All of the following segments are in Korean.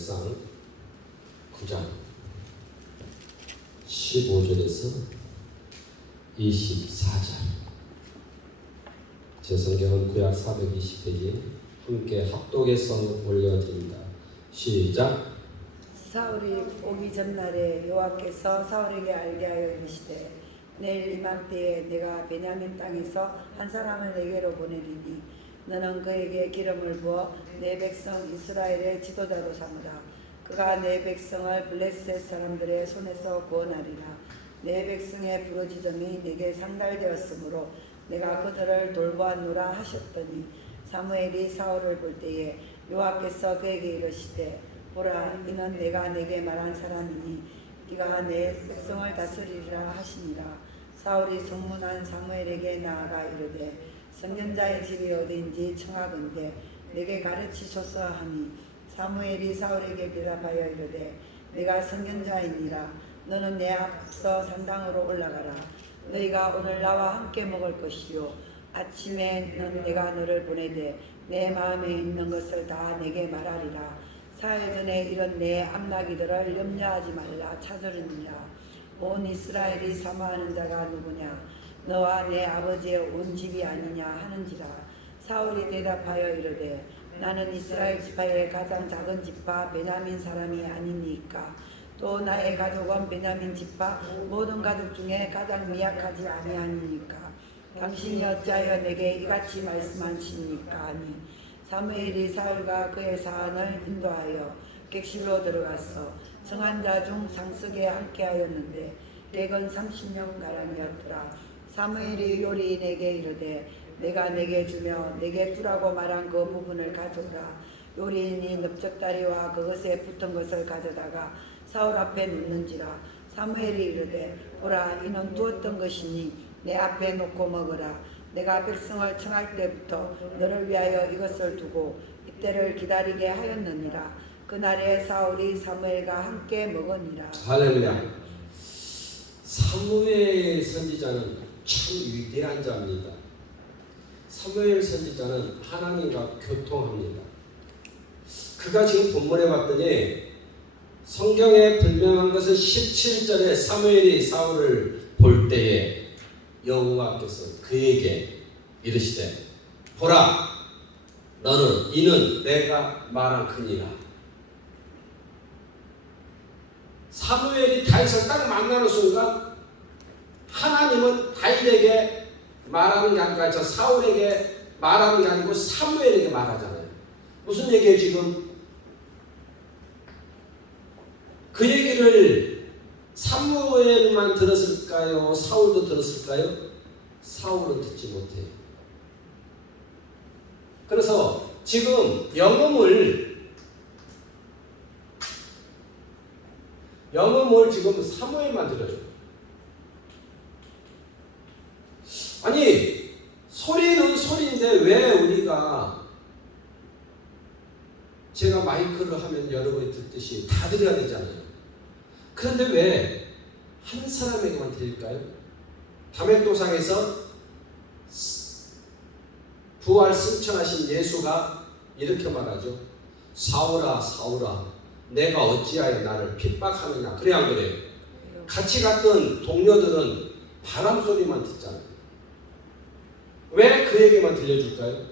사무엘상 9장 15절에서 24절. 제 성경은 구약 420페이지 함께 합독해서 올려드립니다. 시작. 사울이 오기 전날에 여호와께서 사울에게 알게 하여 이르시되 내일 이맘때에 내가 베냐민 땅에서 한 사람을 내게로 보내리니 너는 그에게 기름을 부어 내 백성 이스라엘의 지도자로 삼으라. 그가 내 백성을 블레셋 사람들의 손에서 구원하리라. 내 백성의 부르짖음이 내게 상달되었으므로 내가 그들을 돌보았노라 하셨더니 사무엘이 사울을 볼 때에 여호와께서 그에게 이르시되 보라, 이는 내가 내게 말한 사람이니 네가 내 백성을 다스리리라 하시니라. 사울이 성문한 사무엘에게 나아가 이르되 선견자의 집이 어디인지 청하건대 내게 가르치소서 하니 사무엘이 사울에게 대답하여 이르되 내가 선견자이니라. 너는 내 앞서 산당으로 올라가라. 너희가 오늘 나와 함께 먹을 것이요 아침에 는 내가 너를 보내되 내 마음에 있는 것을 다 내게 말하리라. 사흘 전에 이런 내 암나기들을 염려하지 말라. 찾으리니라. 온 이스라엘이 사모하는 자가 누구냐? 너와 내 아버지의 온 집이 아니냐 하는지라. 사울이 대답하여 이르되 나는 이스라엘 지파의 가장 작은 지파 베냐민 사람이 아니니까. 또 나의 가족은 베냐민 지파 모든 가족 중에 가장 미약하지 아니하니까. 당신이 어찌하여 내게 이같이 말씀하시니까 하니 사무엘이 사울과 그의 사안을 인도하여 객실로 들어갔어. 정한 자 중 상석에 함께하였는데 객은 30명 가량이었더라. 사무엘이 요리인에게 이르되 내가 내게 주며 내게 주라고 말한 그 부분을 가져오라. 요리인이 넓적다리와 그것에 붙은 것을 가져다가 사울 앞에 놓는지라. 사무엘이 이르되 보라, 이는 두었던 것이니 내 앞에 놓고 먹으라. 내가 백성을 청할 때부터 너를 위하여 이것을 두고 이때를 기다리게 하였느니라. 그날에 사울이 사무엘과 함께 먹으니라. 할렐루야. 사무엘 선지자는 참 위대한 자입니다. 사무엘 선지자는 하나님과 교통합니다. 그가 지금 본문에 봤더니 성경에 불명한 것은 17절에 사무엘이 사울을 볼 때에 여호와께서 그에게 이르시되 보라, 너는 이는 내가 말한 그니라. 사무엘이 다윗을 딱 만나는 순간 하나님은 다윗에게 말하는 게 아니라 저 사울에게 말하는 게 아니고 사무엘에게 말하잖아요. 무슨 얘기예요 지금? 그 얘기를 사무엘만 들었을까요? 사울도 들었을까요? 사울은 듣지 못해요. 그래서 지금 영음을 지금 사무엘만 들어요. 아니, 소리는 소리인데 왜 우리가 제가 마이크를 하면 여러분이 듣듯이 다 들어야 되잖아요. 그런데 왜 한 사람에게만 들릴까요? 담액도상에서 부활 승천하신 예수가 이렇게 말하죠. 사울아 사울아 내가 어찌하여 나를 핍박하느냐. 그래 안 그래요? 같이 갔던 동료들은 바람 소리만 듣잖아요. 왜 그에게만 들려줄까요?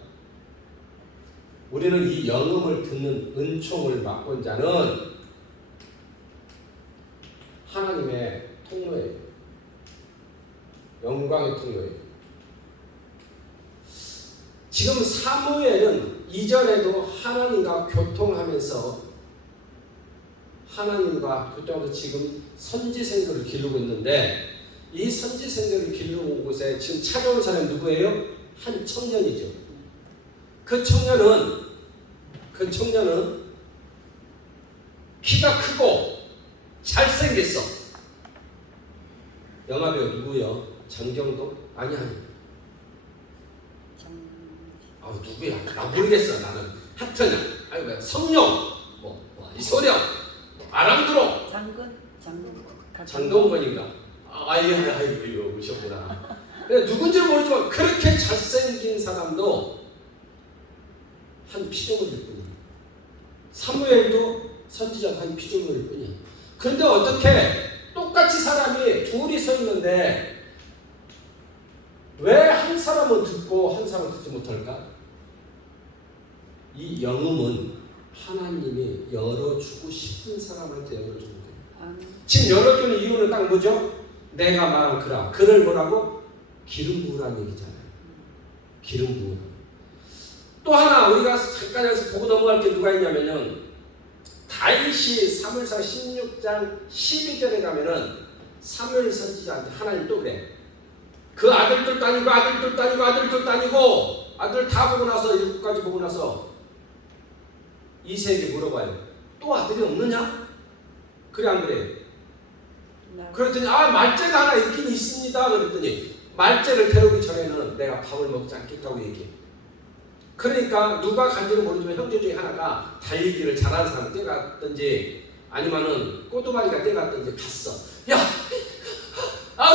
우리는 이 영음을 듣는 은총을 맛본 자는 하나님의 통로예요. 영광의 통로예요. 지금 사무엘은 이전에도 하나님과 교통하면서 하나님과 교통하면서 지금 선지생들을 기르고 있는데 이 선지생들을 기르고 온 곳에 지금 찾아온 사람이 누구예요? 한 청년이죠. 그 청년은 키가 크고 잘생겼어. 영화배우 누구요? 장경도? 아니. 누구야? 나 모르겠어. 나는 하여튼 성룡, 이소룡, 아람드로, 장동건인가? 아이고 오셨구나. 누군지 모르지만 그렇게 잘생긴 사람도 한 피조물일 뿐이에요. 사무엘도 선지자가 한 피조물일 뿐이야. 그런데 어떻게 똑같이 사람이 둘이 서 있는데 왜 한 사람은 듣고 한 사람은 듣지 못할까? 이 영음은 하나님이 열어주고 싶은 사람한테 열어주는 거예요. 지금 열어주는 이유는 딱 뭐죠? 내가 말한 그라. 그를 뭐라고? 기름 부으라는 얘기잖아요. 기름 부으라. 또 하나 우리가 잠깐 여기서 보고 넘어갈 게 누가 있냐면은 다윗이 사무엘상 16장 12절에 가면은 사무엘 선지자한테 하나님 또 그래. 그 아들들도 아니고 아들들도 아니고 아들들도 아니고 아들 다 보고 나서 7가지 보고 나서 이새에게 물어봐요. 또 아들이 없느냐? 그래 안 그래? 그랬더니 말째가 하나 있긴 있습니다. 그랬더니 말째를 데려오기 전에는 내가 밥을 먹지 않겠다고 얘기해. 그러니까 누가 간지는 모르지만 형제 중에 하나가 달리기를 잘하는 사람이 뛰어갔든지 아니면은 꼬두마리가 뛰어갔든지 갔어. 야!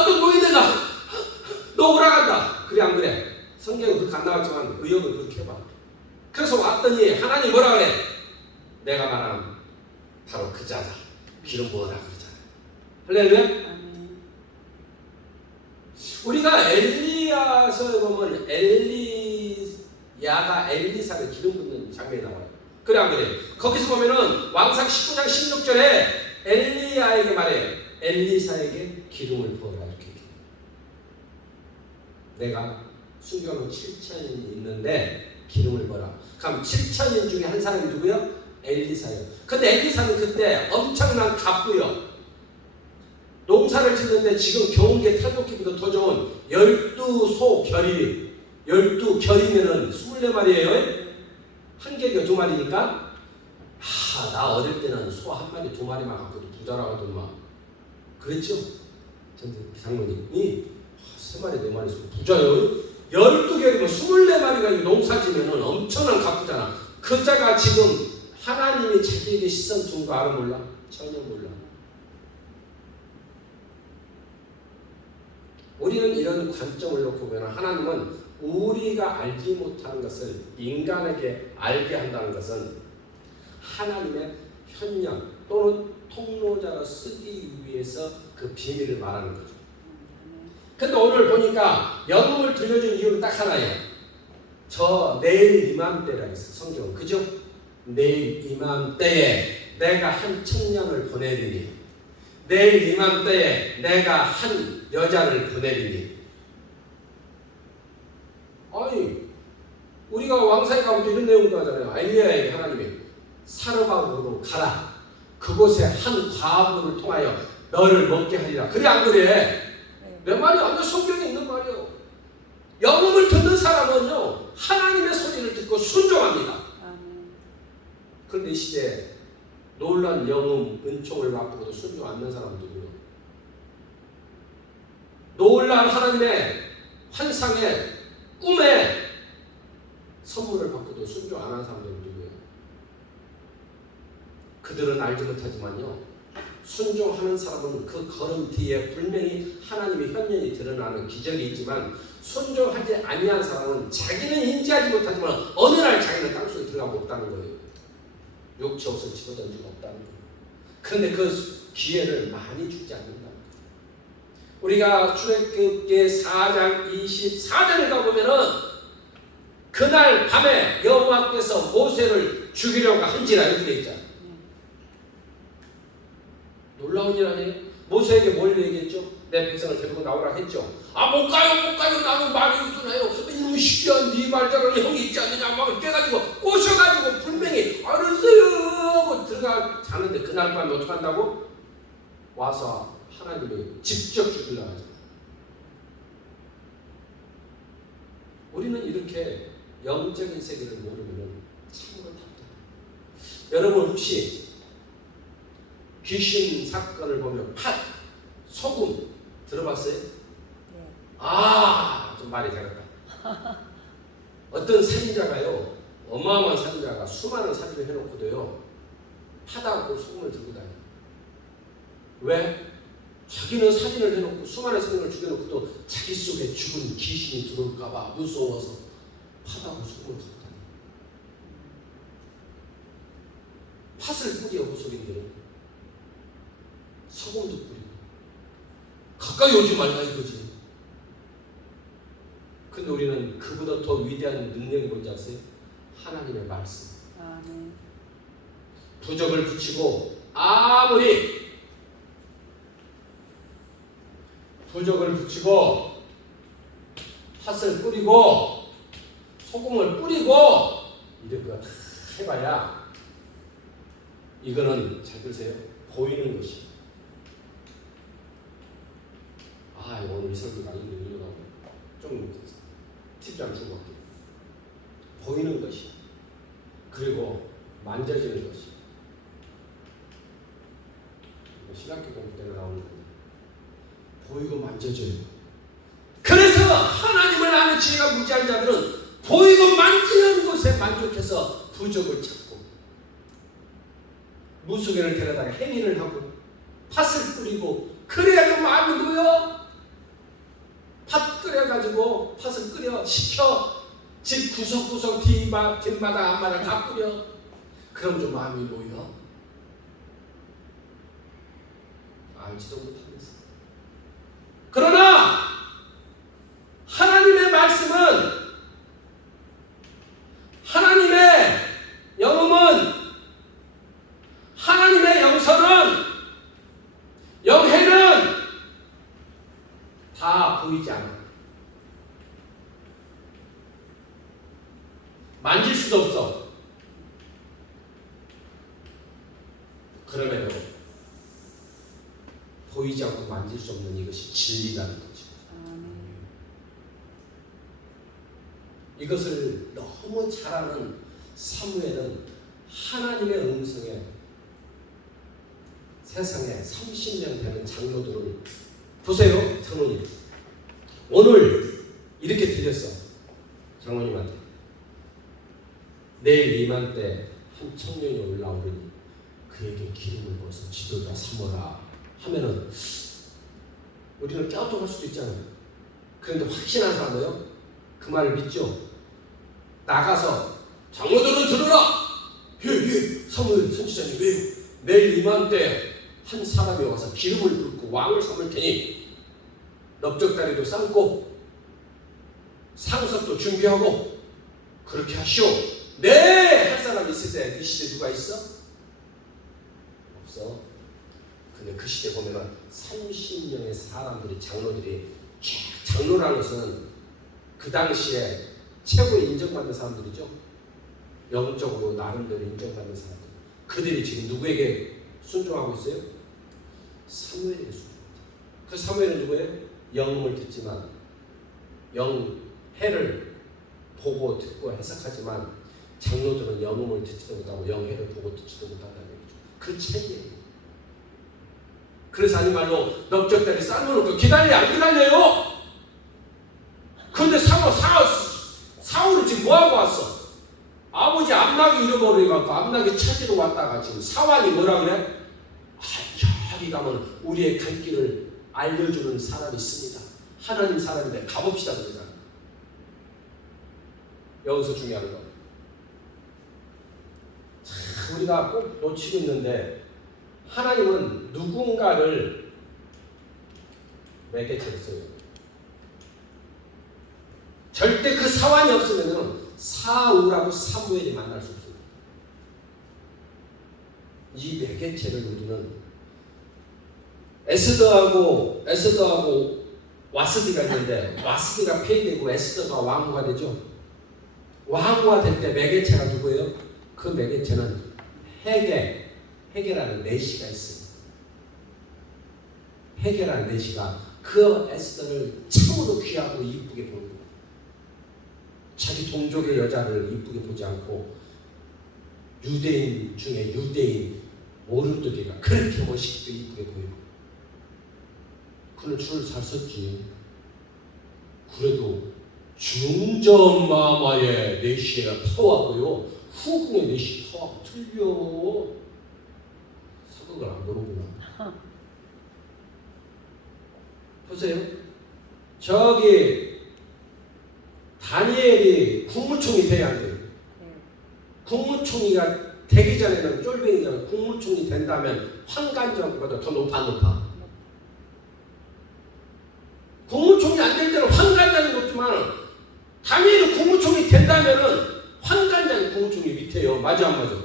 또 노인네가 너 오라간다. 그래 안 그래? 성경은 그렇게 안 나왔지만 의역을 그렇게 해봐. 그래서 왔더니 하나님 뭐라 그래? 내가 말하는 바로 그 자다. 기름 부어라 그러잖아. 할렐루야? 우리가 엘리야서에 보면 엘리야가 엘리사를 기름 붓는 장면이 나와요. 그래 안 그래? 거기서 보면은 왕상 19장 16절에 엘리야에게 말해. 엘리사에게 기름을 부어라 이렇게 얘기해. 내가 순교하고 7천인이 있는데 기름을 부어라. 그럼 7천인 중에 한 사람이 누구요? 엘리사요. 근데 엘리사는 그때 엄청난 갑부요. 농사를 짓는데 지금 겨울계 탈곡기보다 더 좋은 12소 결이 12결이면은 24마리예요. 한 개가 2마리니까 나 어릴 때는 소 한 마리 2마리만 갖고도 부자라거든만 그랬죠? 장로님이 3마리 4마리 소 부자요. 12결이면 24마리가 농사지면은 엄청난 갑부잖아. 그 자가 지금 하나님이 자기에게 시선 준 거 알아 몰라? 전혀 몰라. 우리는 이런 관점을 놓고 보면 하나님은 우리가 알지 못하는 것을 인간에게 알게 한다는 것은 하나님의 현령 또는 통로자로 쓰기 위해서 그 비밀을 말하는 거죠. 근데 오늘 보니까 영음을 들려준 이유는 딱 하나예요. 저 내일 이맘때라 했어 성경은. 그죠? 내일 이맘때에 내가 한 청년을 보내리니 내일 이맘때에 내가 한 여자를 보내리니. 아니 우리가 왕사에 가면 이런 내용도 하잖아요. 엘리야에게 하나님이 사르밧으로 가라. 그곳에 한 과부를 통하여 너를 먹게 하리라. 그래 안 그래? 내 말이 완전 성경에 있는 말이에요. 영음을 듣는 사람은요 하나님의 소리를 듣고 순종합니다. 그런데 이 시대에 놀란 영음 은총을 맛보고도 순종 않는 사람은 누구요? 놀란 하나님의 환상의 꿈에 선물을 받고도 순종 안 하는 사람들은 누구예요? 그들은 알지 못하지만요 순종하는 사람은 그 걸음 뒤에 분명히 하나님의 현면이 드러나는 기적이 있지만 순종하지 아니한 사람은 자기는 인지하지 못하지만 어느 날 자기는 땅속에 들어가면 없다는 거예요. 욕처 없어 집어던지고 없다는 거예요. 그런데 그 기회를 많이 주지 않는다는 거예요. 우리가 출애굽기 4장 24절을 가보면은 그날 밤에 여호와께서 모세를 죽이려고 한지라 이렇게 되어 있잖아요. 놀라운 일 아니에요? 모세에게 뭘 얘기했죠? 내 백성을 데리고 나오라 했죠. 못 가요 나는 말이 우둔해요. 이놈 시기한 네 말자로 형이 있지 않느냐 막 깨가지고 꼬셔가지고 분명히 알았어요 하고 들어가 자는데 그날 밤에 어떻게 한다고? 와서 하나님이 직접 죽이려고 하죠. 우리는 이렇게 영적인 세계를 모르면 참으로 답답해요. 여러분 혹시 귀신 사건을 보면 소금 들어봤어요? 네. 좀 말이 되겠다. 어떤 살인자가요, 어마어마한 살인자가 수많은 살인을 해놓고도요, 팥하고 소금을 들고 다녀요. 왜? 자기는 살인을 해놓고 수많은 살인을 죽여놓고도 자기 속에 죽은 귀신이 들어올까봐 무서워서 팥하고 소금을 들고 다녀요. 팥을 뿌려 무속인들은 소금도 뿌리고 가까이 오지 말라 이거지. 근데 우리는 그보다 더 위대한 능력이 뭔지 아세요? 하나님의 말씀. 아멘. 부적을 붙이고 아무리 부적을 붙이고 팥을 뿌리고 소금을 뿌리고 이런 거 다 해봐야 이거는 잘 들으세요. 보이는 것이. 오늘 이 설교가 아닌데 좀 팁 좀 주고 갈게요. 보이는 것이 그리고 만져지는 것이. 신학교 공부 때는 나오는 거예요. 보이고 만져져요. 그래서 하나님을 아는 지혜가 무지한 자들은 보이고 만지는 것에 만족해서 부적을 찾고 무속인을 데려다가 행위를 하고 팥을 뿌리고 그래야 좀 마음이 놓여. 팥 끓여가지고 팥을 끓여 식혀 집 구석구석 뒷마당 앞마당 다 뿌려. 그럼 좀 마음이 놓여. 알지도 못하겠어. 그러나 하나님의 말씀은, 하나님의 영음은, 하나님의 영선은, 영해는 다 보이지 않아. 만질 수도 없어. 그럼에도 보이지 않고 만질 수 없는 이것이 진리라는 거죠. 이것을 너무 잘 아는 사무엘은 하나님의 음성에 세상에 30년 되는 장로들을 보세요. 장로님 오늘 이렇게 들렸어. 장로님한테 내일 이맘때 한 청년이 올라오더니 그에게 기름을 부어서 지도자 삼어라 하면은 우리는 껴들어갈 수도 있잖아요. 그런데 확신한 사람은요 그 말을 믿죠. 나가서 장로들은 들어라. 예 사무엘 선지자님 왜요? 내일 이맘때 한 사람이 와서 기름을 붓고 왕을 삼을 테니 넓적다리도 삶고 상석도 준비하고 그렇게 하시오. 네! 할 사람 있으세요? 이 시대 누가 있어? 없어. 근데 그 시대 보면은 30명의 사람들이 장로들이 장로라는 것은 그 당시에 최고의 인정받는 사람들이죠. 영적으로 나름대로 인정받는 사람들. 그들이 지금 누구에게 순종하고 있어요? 사무엘에게 순종합니다. 그 사무엘은 누구예요? 영음을 듣지만 영해를 보고 듣고 해석하지만 장로들은 영음을 듣지도 못하고 영해를 보고 듣지도 못한다는 얘기죠. 그 차이예요. 그래서 하는 말로 넓적다리 삶아놓고 기다려 안 기다려요? 그런데 사울은 지금 뭐하고 왔어? 아버지 암낙이 잃어버려갖고 암낙이 찾으러 왔다가 지금 사환이 뭐라 그래? 저기 가면 우리의 갈 길을 알려주는 사람이 있습니다. 하나님 사람인데 가봅시다 그러잖아. 여기서 중요한 거 우리가 꼭 놓치고 있는데 하나님은 누군가를 매개체로 써요. 절대 그 사환이 없으면 사울하고 사무엘이 만날 수 없습니다. 이 매개체를 우리는 에스더하고 와스디가 있는데 와스디가 폐위되고 에스더가 왕후가 되죠. 왕후가 될 때 매개체가 누구예요? 그 매개체는 헤게라는 내시가 있어요. 헤게라는 내시가 그 에스더를 참으로 귀하고 이쁘게 보는 거예요. 자기 동족의 여자를 이쁘게 보지 않고 유대인 중에 유대인 모르드게가 그렇게 멋있고 이쁘게 보이고 그는 줄을 잘 섰지. 그래도 중전마마의 내시가 파워하고요 후궁의 내시 파워가 틀려. 사극을 안 보는구나. 보세요. 저기 다니엘이 국무총리 돼야 안 돼요. 국무총리가 되기 전에는 쫄병이 전에 국무총리 된다면 황관장보다 더 높아. 국무총리 안 될 때는 황관장이 높지만 당연히 국무총리 된다면은 황관장이 국무총리 밑에요. 맞아 안 맞아?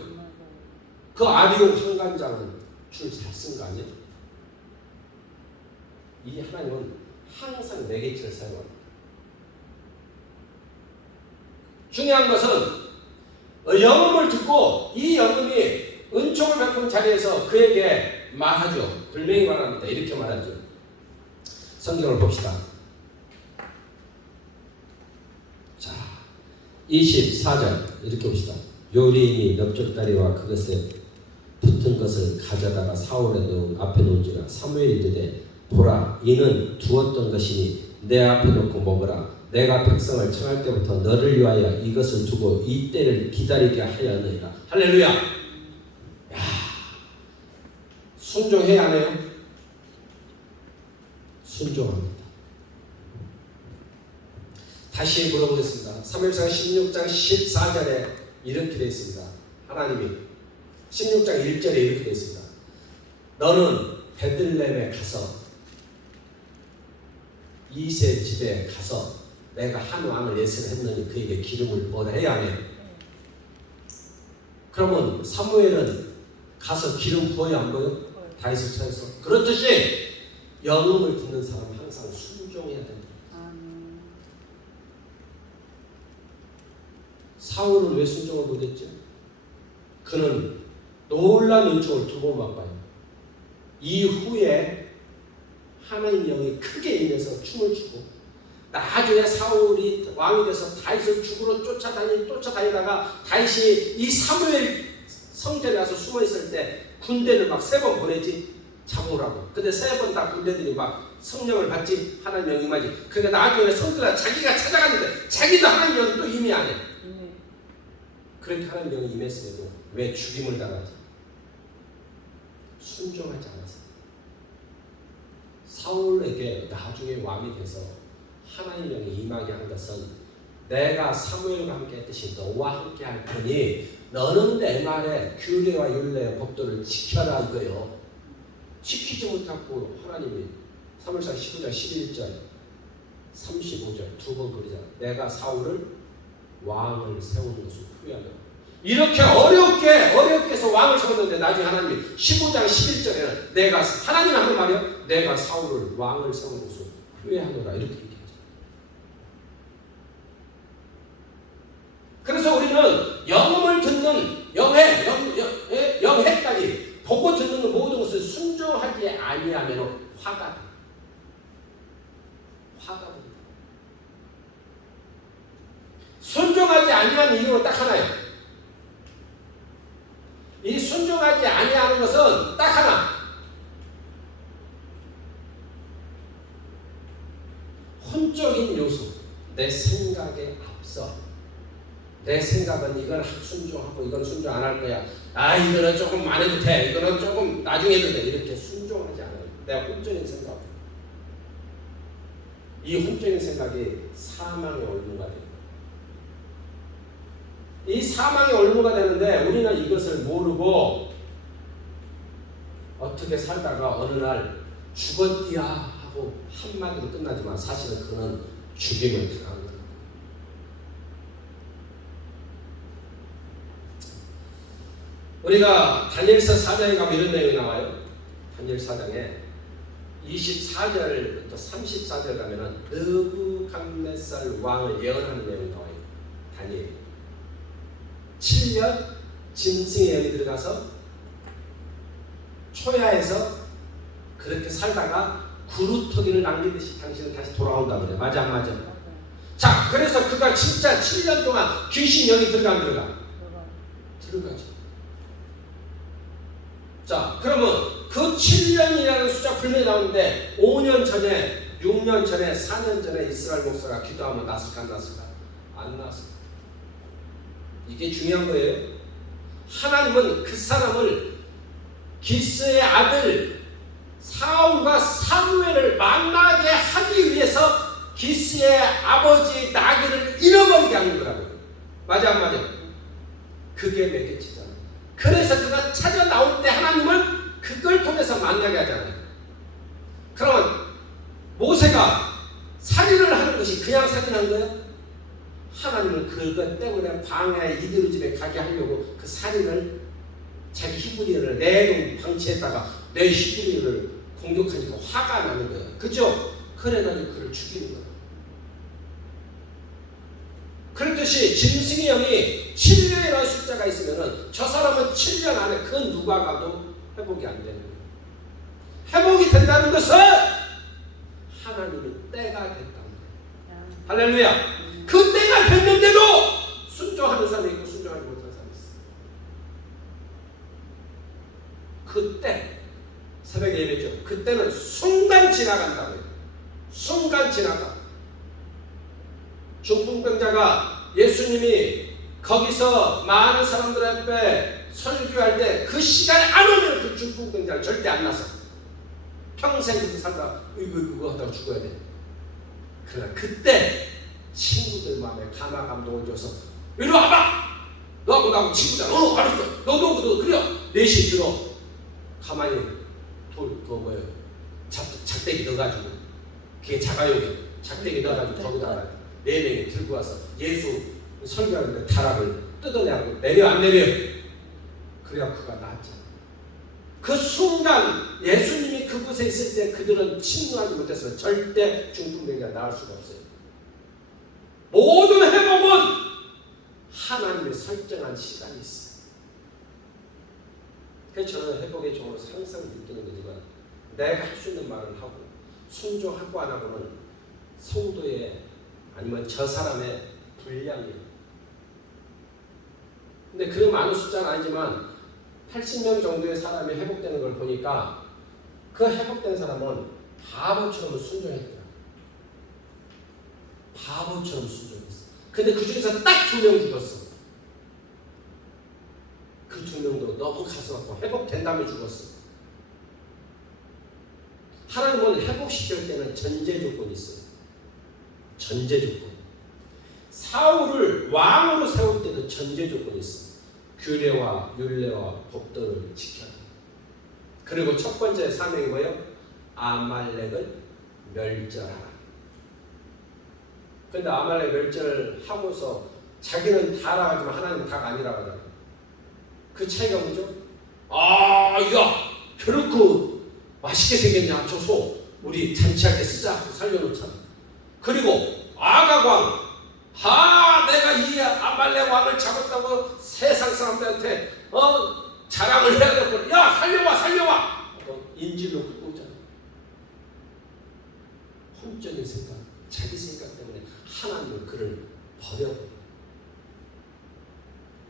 그 아리오 황관장은 줄 잘 쓴 거 아니야? 이 하나님은 항상 매개체를 사용합니다. 중요한 것은 영음을 듣고 이 영음이 은총을 베푼 자리에서 그에게 말하죠. 분명히 말합니다. 이렇게 말하죠. 성경을 봅시다. 자, 24절 이렇게 봅시다. 요리인이 넓적다리와 그것에 붙은 것을 가져다가 사울의 앞에 놓은지라. 사무엘이 이르되 보라, 이는 두었던 것이니 내 앞에 놓고 먹으라. 내가 백성을 청할 때부터 너를 위하여 이것을 두고 이 때를 기다리게 하였느니라. 할렐루야. 야, 순종해야 하네요. 순종합니다. 다시 물어보겠습니다. 사무엘상 16장 14절에 이렇게 되어 있습니다. 하나님이 16장 1절에 이렇게 되어 있습니다. 너는 베들레헴에 가서 이세 집에 가서 내가 한 왕을 예설했느니 그에게 기름을 부어라 해야 하네요. 그러면 사무엘은 가서 기름 부어야 안 부어요? 다윗을 찾아서. 그렇듯이 영음을 듣는 사람은 항상 순종해야 됩니다. 사울은 왜 순종을 못했죠? 그는 놀라운 은총을 두 번 맛봐요. 이후에 하나님 영이 크게 임해서 춤을 추고, 나중에 사울이 왕이 돼서 다윗을 죽으러 쫓아다니다가 다윗이 이 사무엘 성전에 가서 숨어 있을 때 군대를 막 3번 보내지 잡으라고. 근데 3번 다 군대들이 막 성령을 받지, 하나님 영이 임하지. 근데 나중에 성전에 자기가 찾아갔는데 자기도 하나님 영이 또 임해 안 해. 그렇게 하나님 영이 임했음에도 왜 죽임을 당하지? 순종하지 않았어요. 사울에게 나중에 왕이 돼서 하나님 영이 임하게 한 것은 내가 사무엘과 함께 했듯이 너와 함께 할 테니 너는 내 말에 규례와 율례와 법도를 지켜라 이거요. 지키지 못하고 하나님이 사무엘상 19장 11절 35절 두 번 그러잖아. 내가 사울을 왕을 세우는 것을 후회하노라. 이렇게 어렵게 해서 왕을 세웠는데 나중에 하나님이 15장 11절에는 내가 하나님 하는 말이요. 내가 사울을 왕을 세우는 것을 후회하노라 이렇게 얘기하죠. 그래서 우리는 영음을 듣는 영해까지 보고 듣는 모든 것을 순종하지 아니하면 화가 됩니다. 순종하지 아니하는 이유는 딱 하나예요. 이 순종하지 아니하는 것은 딱 하나. 혼적인 요소. 내 생각에 앞서. 내 생각은 이건 순종하고 이건 순종 안 할 거야. 이거는 조금 안 해도 돼. 이거는 조금 나중에 해도 돼. 이렇게 순종하지 않아요. 내가 혼적인 생각. 이 혼적인 생각이 사망의 올무가 돼요. 이 사망의 올무가 되는데 우리는 이것을 모르고 어떻게 살다가 어느 날 죽었디야 하고 한마디로 끝나지만 사실은 그는 죽임을 당한 거예요. 우리가 다니엘서 4장에 가면 이런 내용이 나와요. 다니엘 4장에 24절부터 34절 가면은 느부갓네살 왕을 예언하는 내용이 나와요. 다니엘 7년 짐승의 영이 들어가서 초야에서 그렇게 살다가 구루터기를 남기듯이 당신은 다시 돌아온다 그래. 맞아 안 맞아? 자, 그래서 그가 진짜 7년 동안 귀신 영이 들어가 들어가죠. 자, 그러면 그 7년이라는 숫자 분명히 나오는데 5년 전에, 6년 전에, 4년 전에 이스라엘 목사가 기도하면 났을까 안 났을까? 안 났을까? 이게 중요한 거예요. 하나님은 그 사람을 기스의 아들 사울과 사무엘을 만나게 하기 위해서 기스의 아버지 나귀를 잃어버리게 하는 거라고요. 맞아 안 맞아? 그게 매개치잖아요. 하나님은 그것 때문에 광야에 이드로 집에 가게 하려고 그 살인을 자기 히브리인을 내동 방치했다가 내 히브리인을 공격하니까 화가 나는 거예요. 그죠? 그래가지고 그를 죽이는 거예요. 그렇듯이 짐승의 영이 7년이라는 숫자가 있으면은 저 사람은 7년 안에 그 누가 가도 회복이 안 되는 거예요. 회복이 된다는 것은 하나님의 때가 됐다는 거예요. 할렐루야. 그 때가 됐는데도 순종하는 사람이 있고 순종하지 못하는 사람이 있어요. 그때 새벽에 예배죠. 그때는 순간 지나간다고요. 순간 지나가. 중풍병자가 예수님이 거기서 많은 사람들 앞에 설교할 때 그 시간에 안 오면 그 중풍병자를 절대 안 나서 평생 그렇게 살다가 이거 하다가 죽어야 돼. 그러나 그때 친구들 마음에 감화 감동을 줘서 이리 와봐! 너하고 나하고 친구잖아. 알았어. 너도 그래. 넷이 들어. 가만히 작대기 넣어가지고 그게 자가용이야. 작대기 넣어가지고 거기다가 4명이 들고 와서 예수 설교하는데 타락을 뜯어내고 내려 안 내려. 그래야 그가 나았잖아. 그 순간 예수님이 그곳에 있을 때 그들은 침노하지 못했어요. 절대 중풍병자가 나을 수가 없어요. 모든 회복은 하나님의 설정한 시간이 있어요. 그래서 저는 회복의 종으로 항상 느끼는 거지만 내가 할 수 있는 말을 하고 순종하고 안 하고는 성도의 아니면 저 사람의 분량이에요. 근데 그 많은 숫자는 아니지만 80명 정도의 사람이 회복되는 걸 보니까 그 회복된 사람은 바보처럼 순종했더라. 바보처럼 순종했어. 근데 그 중에서 딱 2명 죽었어. 그 2명도 너무 가슴 아파. 회복된다며 죽었어. 하나님은 회복시킬 때는 전제 조건이 있어요. 전제 조건. 사울을 왕으로 세울 때도 전제 조건이 있어요. 규례와 율례와 법도를 지켜야 돼요. 그리고 첫 번째 사명이 뭐예요? 아말렉을 멸절하라. 근데 아말렉 멸절을 하고서 자기는 다라고 하지만 하나님은 다가 아니라고 하잖아요. 그 차이가 뭐죠? 야, 저렇게 맛있게 생겼냐, 저 소. 우리 잔치할 때 쓰자 하고 살려놓잖아. 그리고 아가광, 내가 이 아말렉 왕을 잡았다고 세상 사람들한테 자랑을 해야 되고, 야, 살려와. 인질로 끌고 오잖아. 혼적인 생각, 자기 생각 때문에 하나님은 그를 버려버려.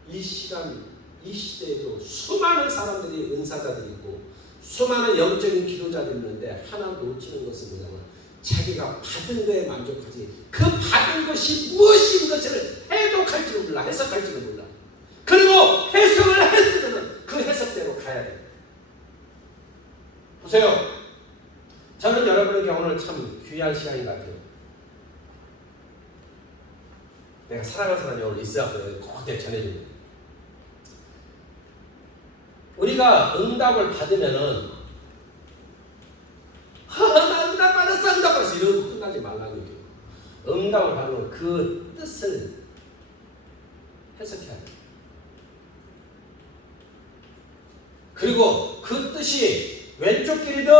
이 시간, 이 시대에도 수많은 사람들이 은사자들이 있고 수많은 영적인 기도자들이 있는데 하나 놓치는 것은 뭐냐면 자기가 받은 거에 만족하지 그 받은 것이 무엇인 것을 해독할지를 몰라. 해석할지를 몰라. 그리고 해석을 했으면 그 해석대로 가야 돼. 보세요. 저는 여러분에게 오늘 참 귀한 시간인 것 같아요. 내가 사랑하는 사람이 오늘 있어서 꼭 전해줍니다. 우리가 응답을 받으면은 나 응답 받았어 이러고 끝나지 말라는 거예요. 응답을 받으면 그 뜻을 해석해야 돼요. 그리고 그 뜻이 왼쪽 길이든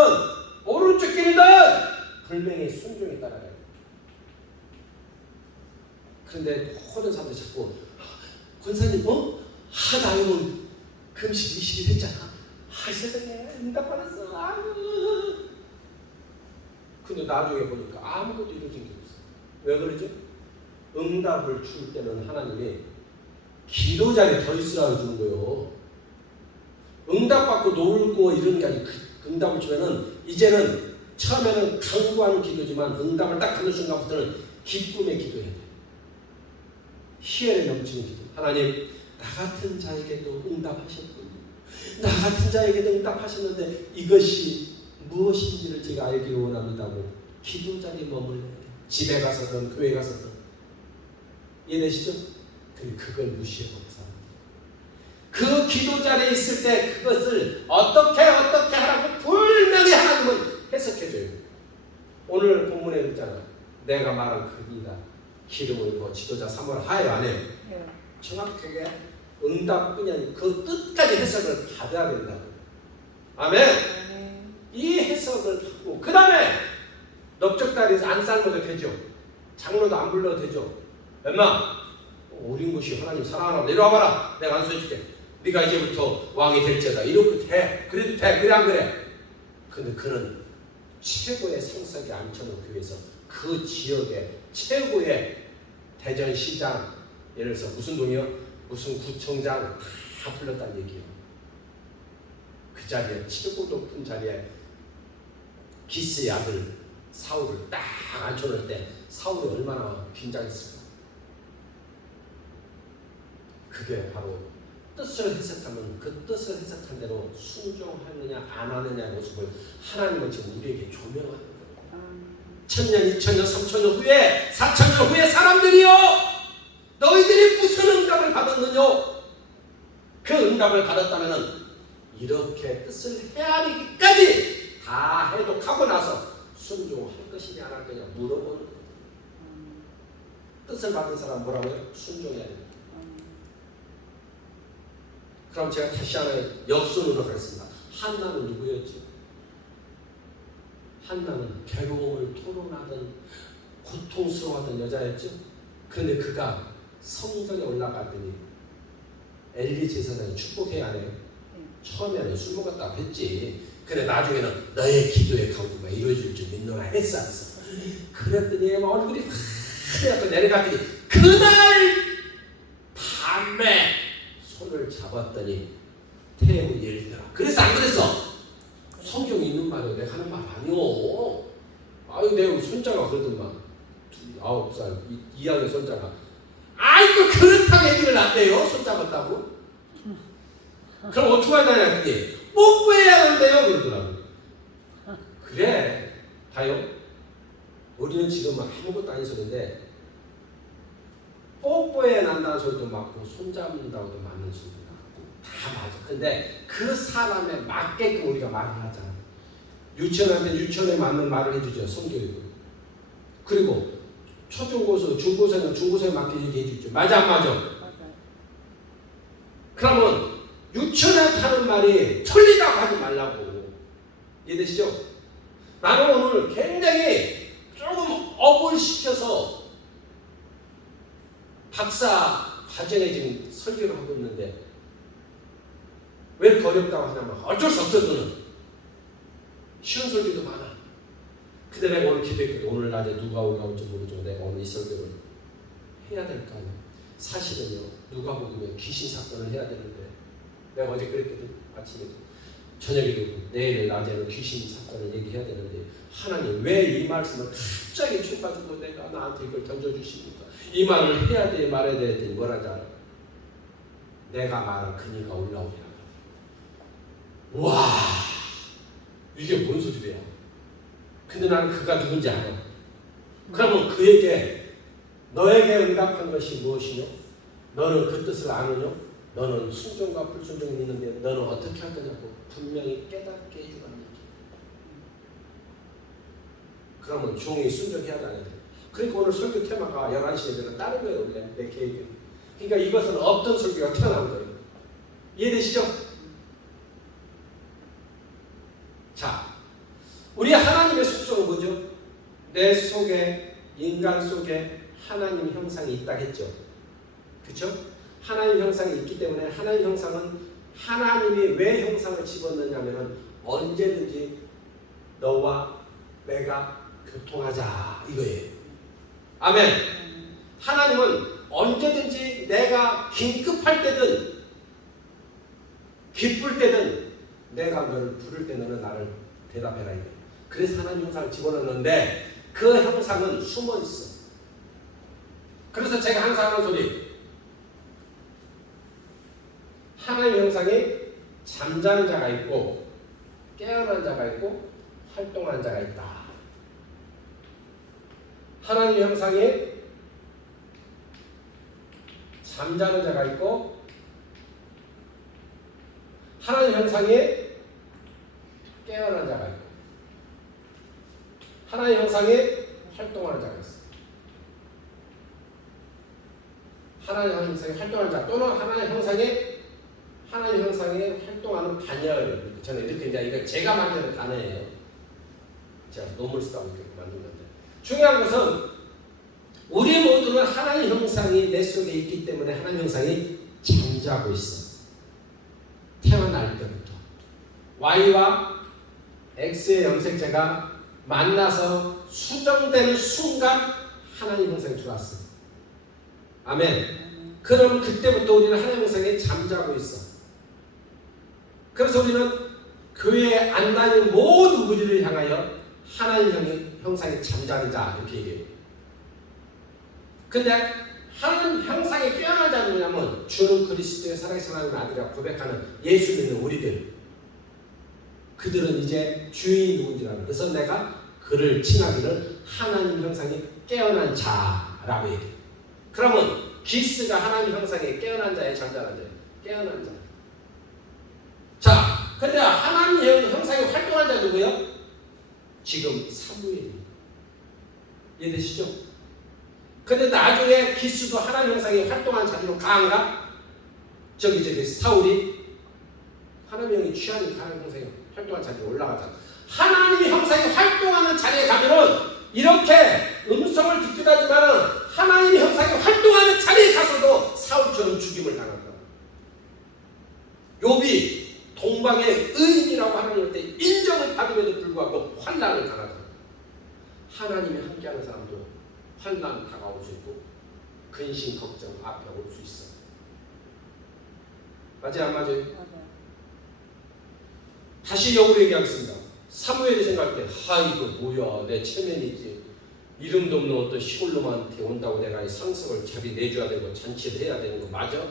오른쪽 길이든 분명히 순종에 따라가야 돼요. 그런데 모든 사람들이 자꾸 권사님 나는 금식 20일 했잖아. 세상에 응답받았어. 근데 나중에 보니까 아무것도 이루어진 게 없어. 왜 그러죠? 응답을 줄 때는 하나님이 기도 자리에 더 있으라고 주는 거예요. 응답받고 놀고 이러는 게 아니고 응답을 주면은 이제는 처음에는 강구하는 기도지만 응답을 딱 하는 순간부터는 기쁨의 기도해야 돼. 희열에 넘치는 기도. 하나님, 나 같은 자에게도 응답하셨군요. 나 같은 자에게도 응답하셨는데 이것이 무엇인지를 제가 알기를 원합니다고 기도 자리에 머물러야 돼. 집에 가서든 교회 가서든. 이해되시죠? 그걸 무시해버린 사람. 그 기도 자리에 있을 때 그것을 어떻게 하라고 분명히 하나님은 해석해줘요. 오늘 본문에 있잖아. 내가 말한 그 이가 기름을 부어 지도자 삼으라 하여 안 해요? 예. 정확하게 응답뿐이 아니고 그 뜻까지 해석을 받아야 된다고. 아멘. 네. 이 해석을 하고 그 다음에 넓적다리에서 안 삶아도 되죠. 장로도 안 불러도 되죠. 엄마 어린 것이 하나님 사랑하라 내려와봐라. 내가 안수해줄게. 네가 이제부터 왕이 될지어다. 이렇게 돼. 그래도 돼. 그래 안 그래? 근데 그는 최고의 성석에 앉혀놓은 교회에서 그 지역의 최고의 대전시장, 예를 들어서 무슨 동이요? 무슨 구청장 다 불렀다는 얘기예요. 그 자리에 최고 높은 자리에 기스의 아들 사울을 딱 앉혀놓을 때 사울이 얼마나 긴장했을까. 그게 바로 뜻을 해석하면 그 뜻을 해석한 대로 순종하느냐 안 하느냐의 모습을 하나님은 지금 우리에게 조명하는 거예요. 1000년, 2000년, 3000년 후에 4000년 후에 사람들이요 너희들이 무슨 응답을 받았느냐. 그 응답을 받았다면 이렇게 뜻을 헤아리기까지 다 해독하고 나서 순종할 것이냐 안 할 거냐 물어보는 거예요. 뜻을 받은 사람 뭐라고요? 순종해야 돼요. 그럼 제가 다시 하나 역순으로 가겠습니다. 한나는 누구였죠? 한나는 괴로움을 토론하던 고통스러워하던 여자였죠. 그런데 그가 성전에 올라갔더니 엘리 제사장이 축복해야 하네요. 처음에는 술 먹었다고 했지. 근데 나중에는 너의 기도의 강구가 이루어질 줄 믿노라 했어. 그랬더니 얼굴이 하얗게 내려갔더니 그날 밤에 손을 잡았더니 태음이 열리더라. 그래서 안 그랬어? 성경에 있는 말이야. 내가 하는 말 아니오. 아유 내 손자가 그러더만 9살 2학년 손자가 아이고 그렇다고 얘기를 안 돼요. 손 잡았다고? 그럼 어떻게 해야 되냐 그게 뽀뽀해야 한대요 그러더라고. 그래 다요. 우리는 지금 아무것도 아닌 소리인데 뽀뽀해야 난다는 소리도 맞고 손잡는다고도 맞는 소리도 맞고 다 맞아. 근데 그 사람에 맞게끔 우리가 말을 하잖아. 유치원한테 유치원에 맞는 말을 해주죠. 성교육을. 그리고 초중고서 중고생은 중고생에 맞게 얘기해주죠. 맞아 안 맞아? 맞아요. 그러면 유치원한테 하는 말이 틀리다고 하지 말라고. 이해되시죠? 나는 오늘 굉장히 조금 업을 시켜서 박사 과정에 지금 설교를 하고 있는데 왜 이렇게 어렵다고 하냐면 어쩔 수 없어. 그는 쉬운 설교도 많아. 근데 내가 오늘 기도했거든. 오늘 낮에 누가 올라올지 모르죠. 내가 오늘 이 설교를 해야 될 거 아니야. 사실은요 누가복음에 귀신 사건을 해야 되는데 내가 어제 그랬거든. 아침에도 저녁에도 내일 낮에는 귀신 사건을 얘기해야 되는데 하나님 왜 이 말씀을 갑자기 쳐가지고 내가 나한테 이걸 던져주십니까? 이 말을 해야 돼 말해야 돼 했더니 뭐라지 알아? 내가 말한 그니가 올라오리라. 와 이게 뭔 소리야? 근데 나는 그가 누군지 알아. 그러면 그에게 너에게 응답한 것이 무엇이뇨? 너는 그 뜻을 아느뇨? 너는 순종과 불순종이 있는데 너는 어떻게 할 거냐고 분명히 깨닫게 해주라는 얘기. 그러면 종이 순종해야 하는 데. 그러니까 오늘 설교 테마가 11시 예배는 다른 거예요. 원래 내 계획은. 그러니까 이것은 없던 설교가 태어난 거예요. 이해되시죠? 자, 우리 하나님의 속성은 뭐죠? 내 속에 인간 속에 하나님 형상이 있다 했죠. 그렇죠? 하나님 형상이 있기 때문에 하나님 형상은 하나님이 왜 형상을 집었느냐면은 언제든지 너와 내가 교통하자 이거예요. 아멘. 하나님은 언제든지 내가 긴급할 때든 기쁠 때든 내가 너를 부를 때 너는 나를 대답해라 이거예요. 그래서 하나님 형상을 집어넣는데 그 형상은 숨어 있어. 그래서 제가 항상 하는 소리 하나님 형상이 잠자는 자가 있고 깨어난 자가 있고 활동하는 자가 있다. 하나님 형상이 잠자는 자가 있고 하나님 형상이 깨어난 자가 있고 하나님 형상이 활동하는 자가 있어. 하나님의 형상에 활동하는 자 또는 하나님의 형상에 활동하는 반열. 저는 이렇게 이제 이거 제가 만드는 단어예요. 제가 논문을 쓰다 보니까 만든 건데 중요한 것은 우리 모두는 하나님 형상이 내 속에 있기 때문에 하나님 형상이 잠자고 있어. 태어날 때부터 Y와 X의 염색체가 만나서 수정되는 순간 하나님 형상이 들어왔어. 아멘. 그럼 그때부터 우리는 하나님 형상에 잠자고 있어. 그래서 우리는 교회에 안 다니는 모든 우리를 향하여 하나님 형상에 잠자는 자 이렇게 얘기해요. 근데 하나님 형상에 깨어난 자는 뭐냐면 주는 그리스도의 살아계신 하나님 아들이라고 고백하는 예수 믿는 우리들. 그들은 이제 주인이 누군지 알아. 그래서 내가 그를 칭하기를 하나님 형상에 깨어난 자라고 얘기해. 그러면 기스가 하나님 형상에 깨어난 자의 잠자는 자예요. 깨어난 자. 자, 근데 하나님 형상에 활동한 자 누구예요? 지금 사무엘이. 이해되시죠? 근데 나중에 기스도 하나님 형상에 활동한 자리로 가한가? 저기 사울이 하나님 형이 취하니까 하나님 형상에 활동한 자리로 올라가잖아. 하나님의 형상에 활동하는 자리에 가면은 이렇게 음성을 듣기도 하지만은 하나님의 형상에 활동하는 자리에 가서도 사울처럼 죽임을 당한다. 욥이 동방의 의인이라고 하나님한테 인정을 받음에도 불구하고 환난을 당하다. 하나님이 함께하는 사람도 환난 다가올 수 있고 근심 걱정 앞에 올 수 있어. 맞아요, 안 맞아요? 다시 역으로 얘기하겠습니다. 사무엘이 생각할 때 이거 뭐야, 내 체면이지. 이름도 없는 어떤 시골놈한테 온다고 내가 이 상석을 자기 내줘야 되고 잔치를 해야 되는 거 맞아?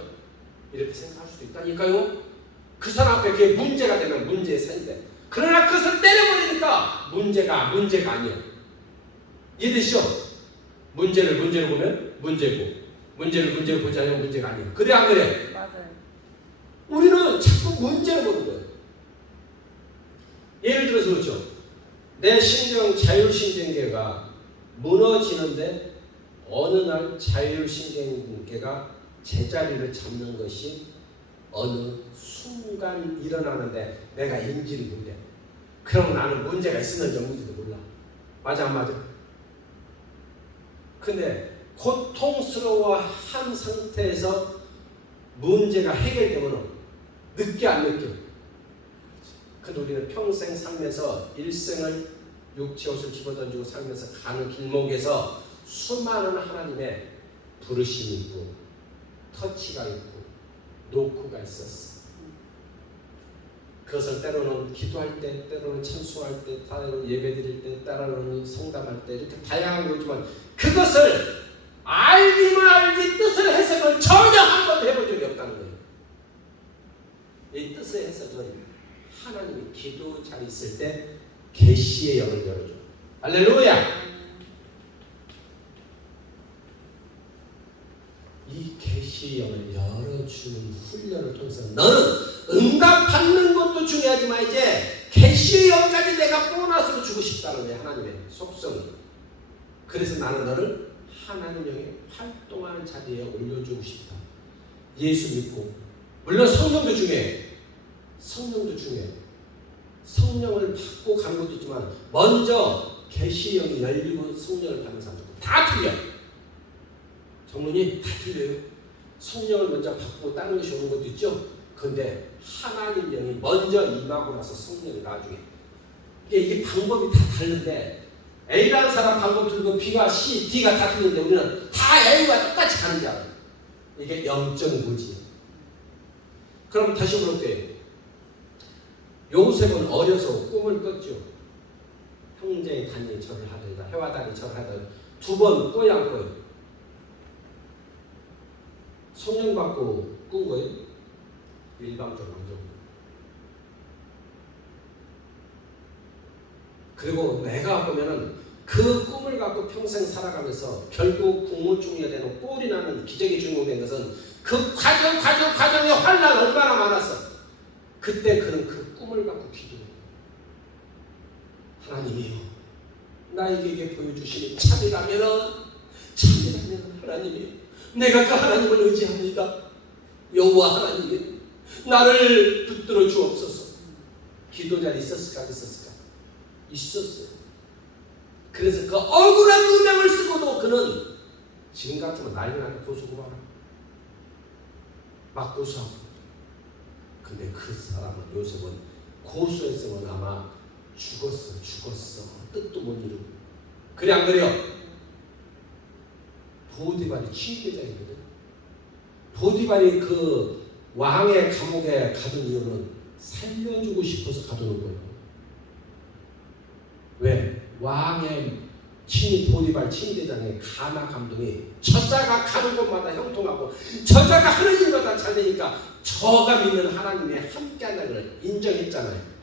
이렇게 생각할 수도 있다니까요. 그 사람 앞에 그게 문제가 되면 문제의 산인데, 그러나 그것을 때려버리니까 문제가 아니야. 이해되시죠? 문제를 문제로 보면 문제고, 문제를 문제로 보지 않으면 문제가 아니야. 그래 안 그래? 맞아요. 우리는 자꾸 문제를 보는 거예요. 예를 들어서 그렇죠. 내 자율신경계가 무너지는데 어느 날 자율신경계가 제자리를 잡는 것이 어느 순간 일어나는데 내가 인지를 못해. 그럼 나는 문제가 있었는지 없는지도 몰라. 맞아 안 맞아? 근데 고통스러워한 상태에서 문제가 해결되면 느껴 안 느껴? 근데 우리는 평생 살면서 일생을 육체 옷을 집어던지고 살면서 가는 길목에서 수많은 하나님의 부르심이 있고 터치가 있고 노크가 있었어. 그것을 때로는 기도할 때, 때로는 찬송할 때, 때로는 예배드릴 때, 때로는 성담할 때 이렇게 다양한 거지만 그것을 알기만 알지 뜻을 해석을 전혀 한 번도 해본 적이 없다는 거예요. 이 뜻의 해석은 하나님이 기도 자리 있을 때 계시의 영을 열어줘. 할렐루야! 이 계시의 영을 열어주는 훈련을 통해서 너는 응답받는 것도 중요하지만 이제 계시의 영까지 내가 보너스로 주고 싶다는 거예요. 하나님의 속성이. 그래서 나는 너를 하나님 영이 활동하는 자리에 올려주고 싶다. 예수 믿고, 물론 성령도 중요해. 성령도 중요해. 성령을 받고 가는 것도 있지만 먼저 계시의 영이 열리고 성령을 받는 사람들 다 틀려. 정론이 다 틀려요. 성령을 먼저 받고 다른 것이 오는 것도 있죠. 그런데 하나님 영이 먼저 임하고 나서 성령이 나중에. 이게 방법이 다 다른데 A라는 사람 방법 들고 B가 C, D가 다 틀린데 우리는 다 A와 똑같이 가는 줄 알아요. 이게 영적 무지. 그럼 다시 물어볼게요. 요셉은 어려서 꿈을 꿨죠. 형제의 단이 절을 하더라, 해와 달이 절을 하더라. 2번 꼬양꼬요. 성령 받고 꾼 거예요? 일방적으로. 그리고 내가 보면은 그 꿈을 갖고 평생 살아가면서 결국 국무총리가 되는 꼴이 나는 기적의 주인공이 된 것은 그 과정의 환난 얼마나 많았어. 그때 그는 그 꿈을 갖고 기도해요. 하나님이요, 나에게 보여주시니 참이라면 하나님이 내가 그 하나님을 의지합니다. 여호와 하나님이 나를 붙들어 주옵소서. 기도 자리 있었을까 안 있었을까? 있었어요. 그래서 그 억울한 누명을 쓰고도 그는 지금 같으면 난리 나게 고소고발하고 막 고소하고. 근데 그 사람은 요셉은 고소했으면 아마 죽었어. 뜻도 못 이루고. 그래 안 그래요? 보디발이 취임대장이거든. 보디발이 그 왕의 감옥에 가둔 이유는 살려주고 싶어서 가두는 거예요. 왜? 왕의 보디발 취임대장의 가나 감독이 저자가 가는 곳마다 형통하고 저자가 하는 일마다 잘 되니까 저가 믿는 하나님이 함께한다는 걸 인정했잖아요.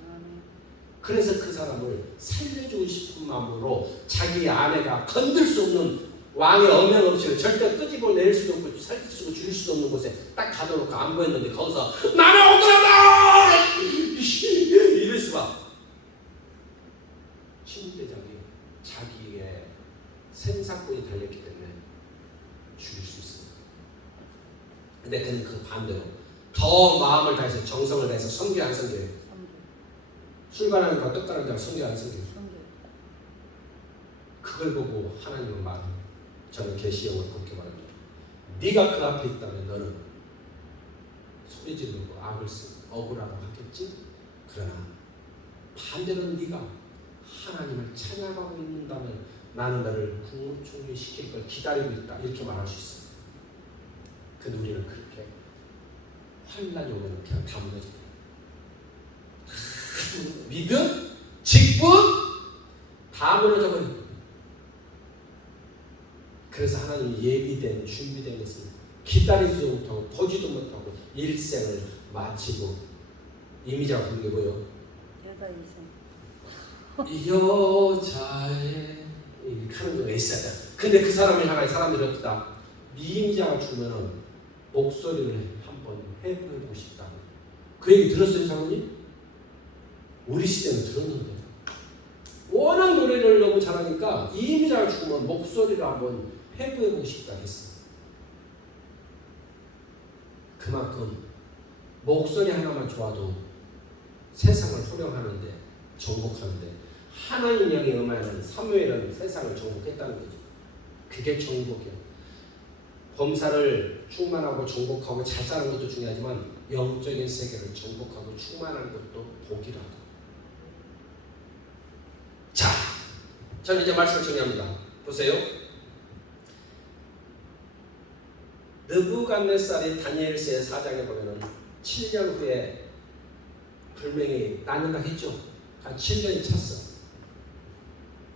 그래서 그 사람을 살려주고 싶은 마음으로 자기 아내가 건들 수 없는 왕의 엄연 없이는 절대 끄집어 낼 수도 없고 살릴 수도 죽일 수도 없는 곳에 딱 가둬놓고 안 보였는데 거기서 나는 억울하다! 이럴 수가. 취임대장이 자기의 생사권이 달렸기 때문에 죽일 수 있습니다. 근데 그는 그 반대로 더 마음을 다해서 정성을 다해서 섬겨 안 섬겨요? 술가라는 거 떡가라는 거 섬겨 안 섬겨요? 그걸 보고 하나님은 말합니다. 저는 계시형을 그렇게 말합니다. 네가 그 앞에 있다면 너는 소리 지르고 악을 쓰고 억울하다고 하겠지? 그러나 반대로 네가 하나님을 찬양하고 있는다면 나는 너를 국무총리시킬 걸 기다리고 있다. 이렇게 말할 수 있어요. 근데 우리는 그렇게 환난이 오면 그냥 다 무너집니다. 믿음, 직분 다 무너져 버립니다. 그래서 하나님이 예비된 준비된 것을 기다리지도 못하고 보지도 못하고 일생을 마치고 이미자가 부르게 보여. 이 여자의 이렇게 하는 거가 있어야 돼. 근데 그 사람을 향해 사람들이 어떻다? 미임자가 주면은 목소리를 한번 해보고 싶다. 그 얘기 들었어요, 장모님? 우리 시대는 들었는데 워낙 노래를 너무 잘하니까 이임자가 죽으면 목소리를 한번 해보고 싶다 했어. 그만큼 목소리 하나만 좋아도 세상을 호령하는데 정복하는데 하나님 영이 임하는 사무엘은 세상을 정복했다는 거죠. 그게 정복이에요. 범사를 충만하고 정복하고 잘 사는 것도 중요하지만 영적인 세계를 정복하고 충만하는 것도 복이라고. 자, 저는 이제 말씀을 정리합니다. 보세요. 느부갓네살이 다니엘서의 4장에 보면은 7년 후에 불명이 낳는다 했죠. 한 7년이 찼어.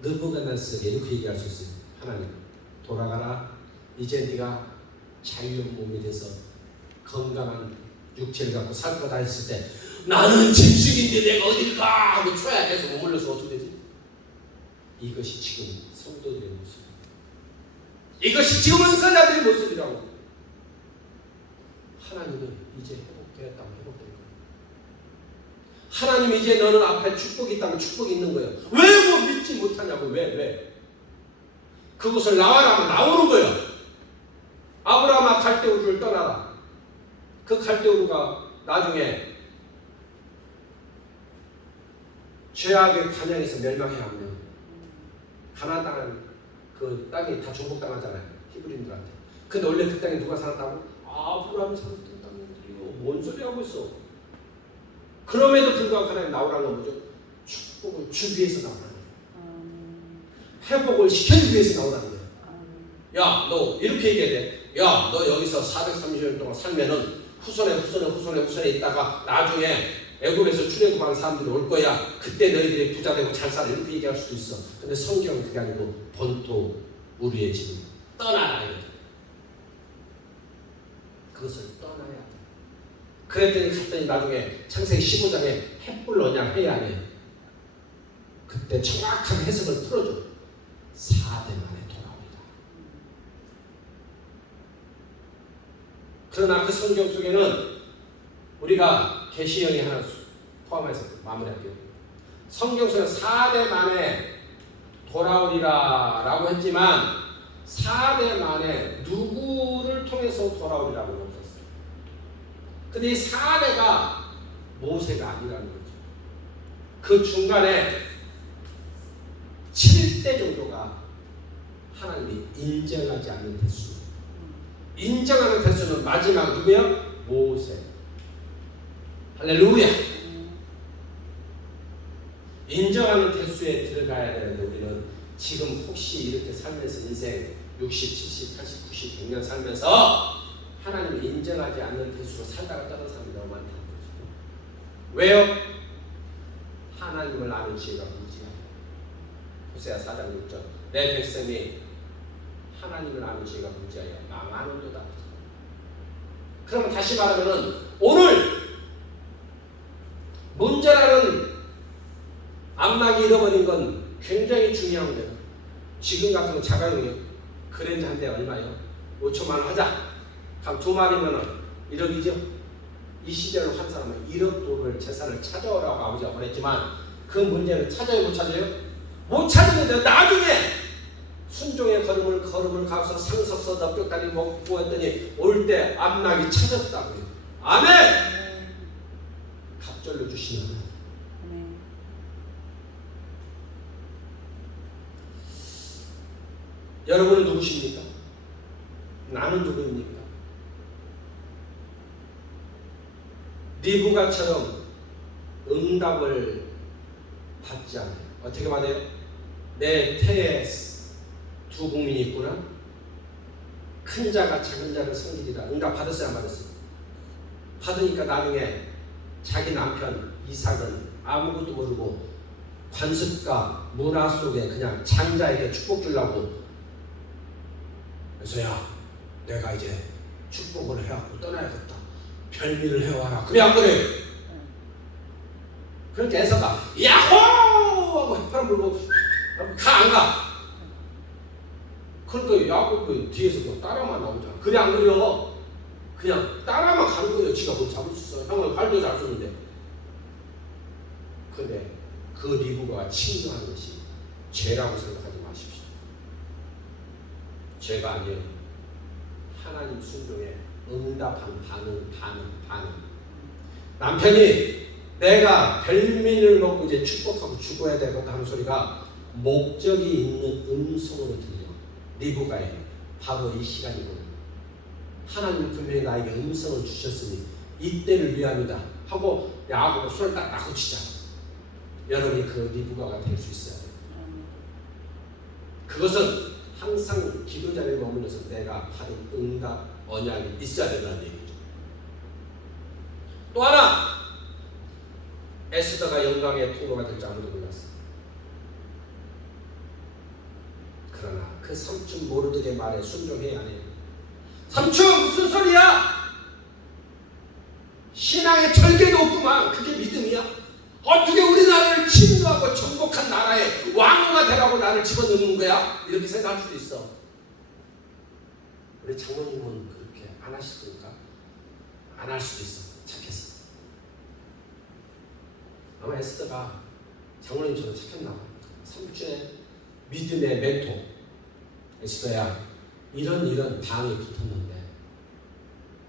느부갓네살에게 이렇게 얘기할 수 있어요. 하나님, 돌아가라. 이제 네가 자유의 몸이 돼서 건강한 육체를 갖고 살 거다 했을 때 나는 짐승인데 내가 어딜 가? 하고 초약해서 머물러서 어떻게 되지? 이것이 지금 성도들의 모습. 이것이 지금 은사자들의 모습이라고. 하나님은 이제 회복되었다면 회복된 거예요. 하나님이 이제 너는 앞에 축복이 있다면 축복이 있는 거예요. 왜 뭐 믿지 못하냐고. 왜? 그곳을 나와라 하면 나오는 거예요. 아브라함아 갈대우르를 떠나라. 그 갈대우르가 나중에 죄악의 관양에서 멸망해 하면 가나안 땅은 그 땅이 다 정복당하잖아요. 히브리인들한테. 근데 원래 그 땅에 누가 살았다고? 아브라함이 살았던 땅들이요. 뭔 소리 하고 있어. 그럼에도 불구하고 하나님 나오라는 건 뭐죠? 축복을 주기 위해서 나오라는 거예요. 회복을 시켜주기 위해서 나오라는 거예요. 야, 너 이렇게 얘기해야 돼. 야, 너 여기서 430년 동안 살면은 후손에 있다가 나중에 애굽에서 출애굽한 사람들이 올 거야. 그때 너희들이 부자 되고 잘 살아. 이렇게 얘기할 수도 있어. 근데 성경은 그게 아니고 본토 우리의 집을 떠나라. 그것을 떠나야 돼. 그랬더니 갔더니 나중에 창세기 15장에 햇불 언약 해야 해. 그때 정확한 해석을 풀어줘. 4대 만에 돌아옵니다. 그러나 그 성경 속에는 우리가 계시형이 하나 포함해서 마무리할게요. 성경 속에 4대 만에 돌아오리라 라고 했지만 4대 만에 누구를 대수로 돌아오리라고 없었어요. 근데 이 4대가 모세가 아니라는 거죠. 그 중간에 7대 정도가 하나님이 인정하지 않는 대수. 인정하는 대수는 마지막 누구예요? 모세. 할렐루야. 인정하는 대수에 들어가야 되는데 우리는 지금 혹시 이렇게 살면서 인생 60, 70, 80, 90, 100년 살면서 하나님을 인정하지 않는 대수로 살다가 떠난 사람이 너무 많다는 거죠. 왜요? 하나님을 아는 지혜가 무지하다. 호세아 4장 6절 내 백성이 하나님을 아는 지혜가 무지하여 망하는도다. 그러면 다시 말하면 오늘 문제라는 암막이 잃어버린 건 굉장히 중요한 거예요. 지금 같은 자가용이요. 그랜저 한 대 얼마요? 5천만 원 하자. 그럼 2마리면 1억이죠. 이 시대로 한 사람은 1억 도를 재산을 찾아오라고 아버지가 보냈지만 그 문제는 찾아요 못 찾아요? 못 찾는데 나중에 순종의 걸음을 가서 상석서 납격다리 먹고 했더니 올 때 암락이 찾았다고요. 아멘! 갑절로 주시는 여러분은 누구십니까? 나는 누구입니까? 리브가처럼 응답을 받지 않아요. 어떻게 받아요? 내 태에 두 국민이 있구나. 큰 자가 작은 자를 섬기리라. 응답 받았어요? 안 받았어요? 받으니까 나중에 자기 남편 이삭은 아무것도 모르고 관습과 문화 속에 그냥 장자에게 축복 주려고 그래서 야 내가 이제 축복을 해갖고 떠나야겠다. 별미를 해와라. 그래 안 그래? 그렇게 해서가 야호! 하고 휘파람 불고 가 안 가? 그러니까 야곱은 뒤에서 또 따라만 나오잖아. 그래 안 그래요? 그냥 따라만 가는 거예요. 지가 뭘 잡을 수 있어. 형은 발도 잘 쏘는데. 근데 그 리브가 침노하는 것이 죄라고 생각하지 마십시오. 죄가 아니에요. 하나님 순종에 응답한 반응. 남편이 내가 별미를 먹고 이제 축복하고 죽어야 되겠다 하는 소리가 목적이 있는 음성으로 들려. 리브가에 바로 이 시간이고 하나님 분명히 나에게 음성을 주셨으니 이때를 위함이다 하고 야곱을 손을 딱 놔고 치자. 여러분이 그 리브가가 될 수 있어야 돼요. 그것은 항상 기도 자리에 머물러서 내가 받은 응답 언약이 있어야 된다는 얘기죠. 또 하나 에스더가 영광의 통로가 될 줄 아무도 몰랐어. 그러나 그 삼촌 모르드게 말에 순종해야 해요. 삼촌 무슨 소리야? 신앙의 절개도 없구만. 그게 믿음이야? 어떻게 우리나라를 침노하고 정복한 나라의 왕후가 되라고 나를 집어넣는 거야? 이렇게 생각할 수도 있어. 우리 장모님은 그렇게 안 하실 거니까 안 할 수도 있어. 착해서. 아마 에스더가 장모님처럼 착했나 봐. 삼촌의 믿음의 멘토 에스더야, 이런 당이 붙었는데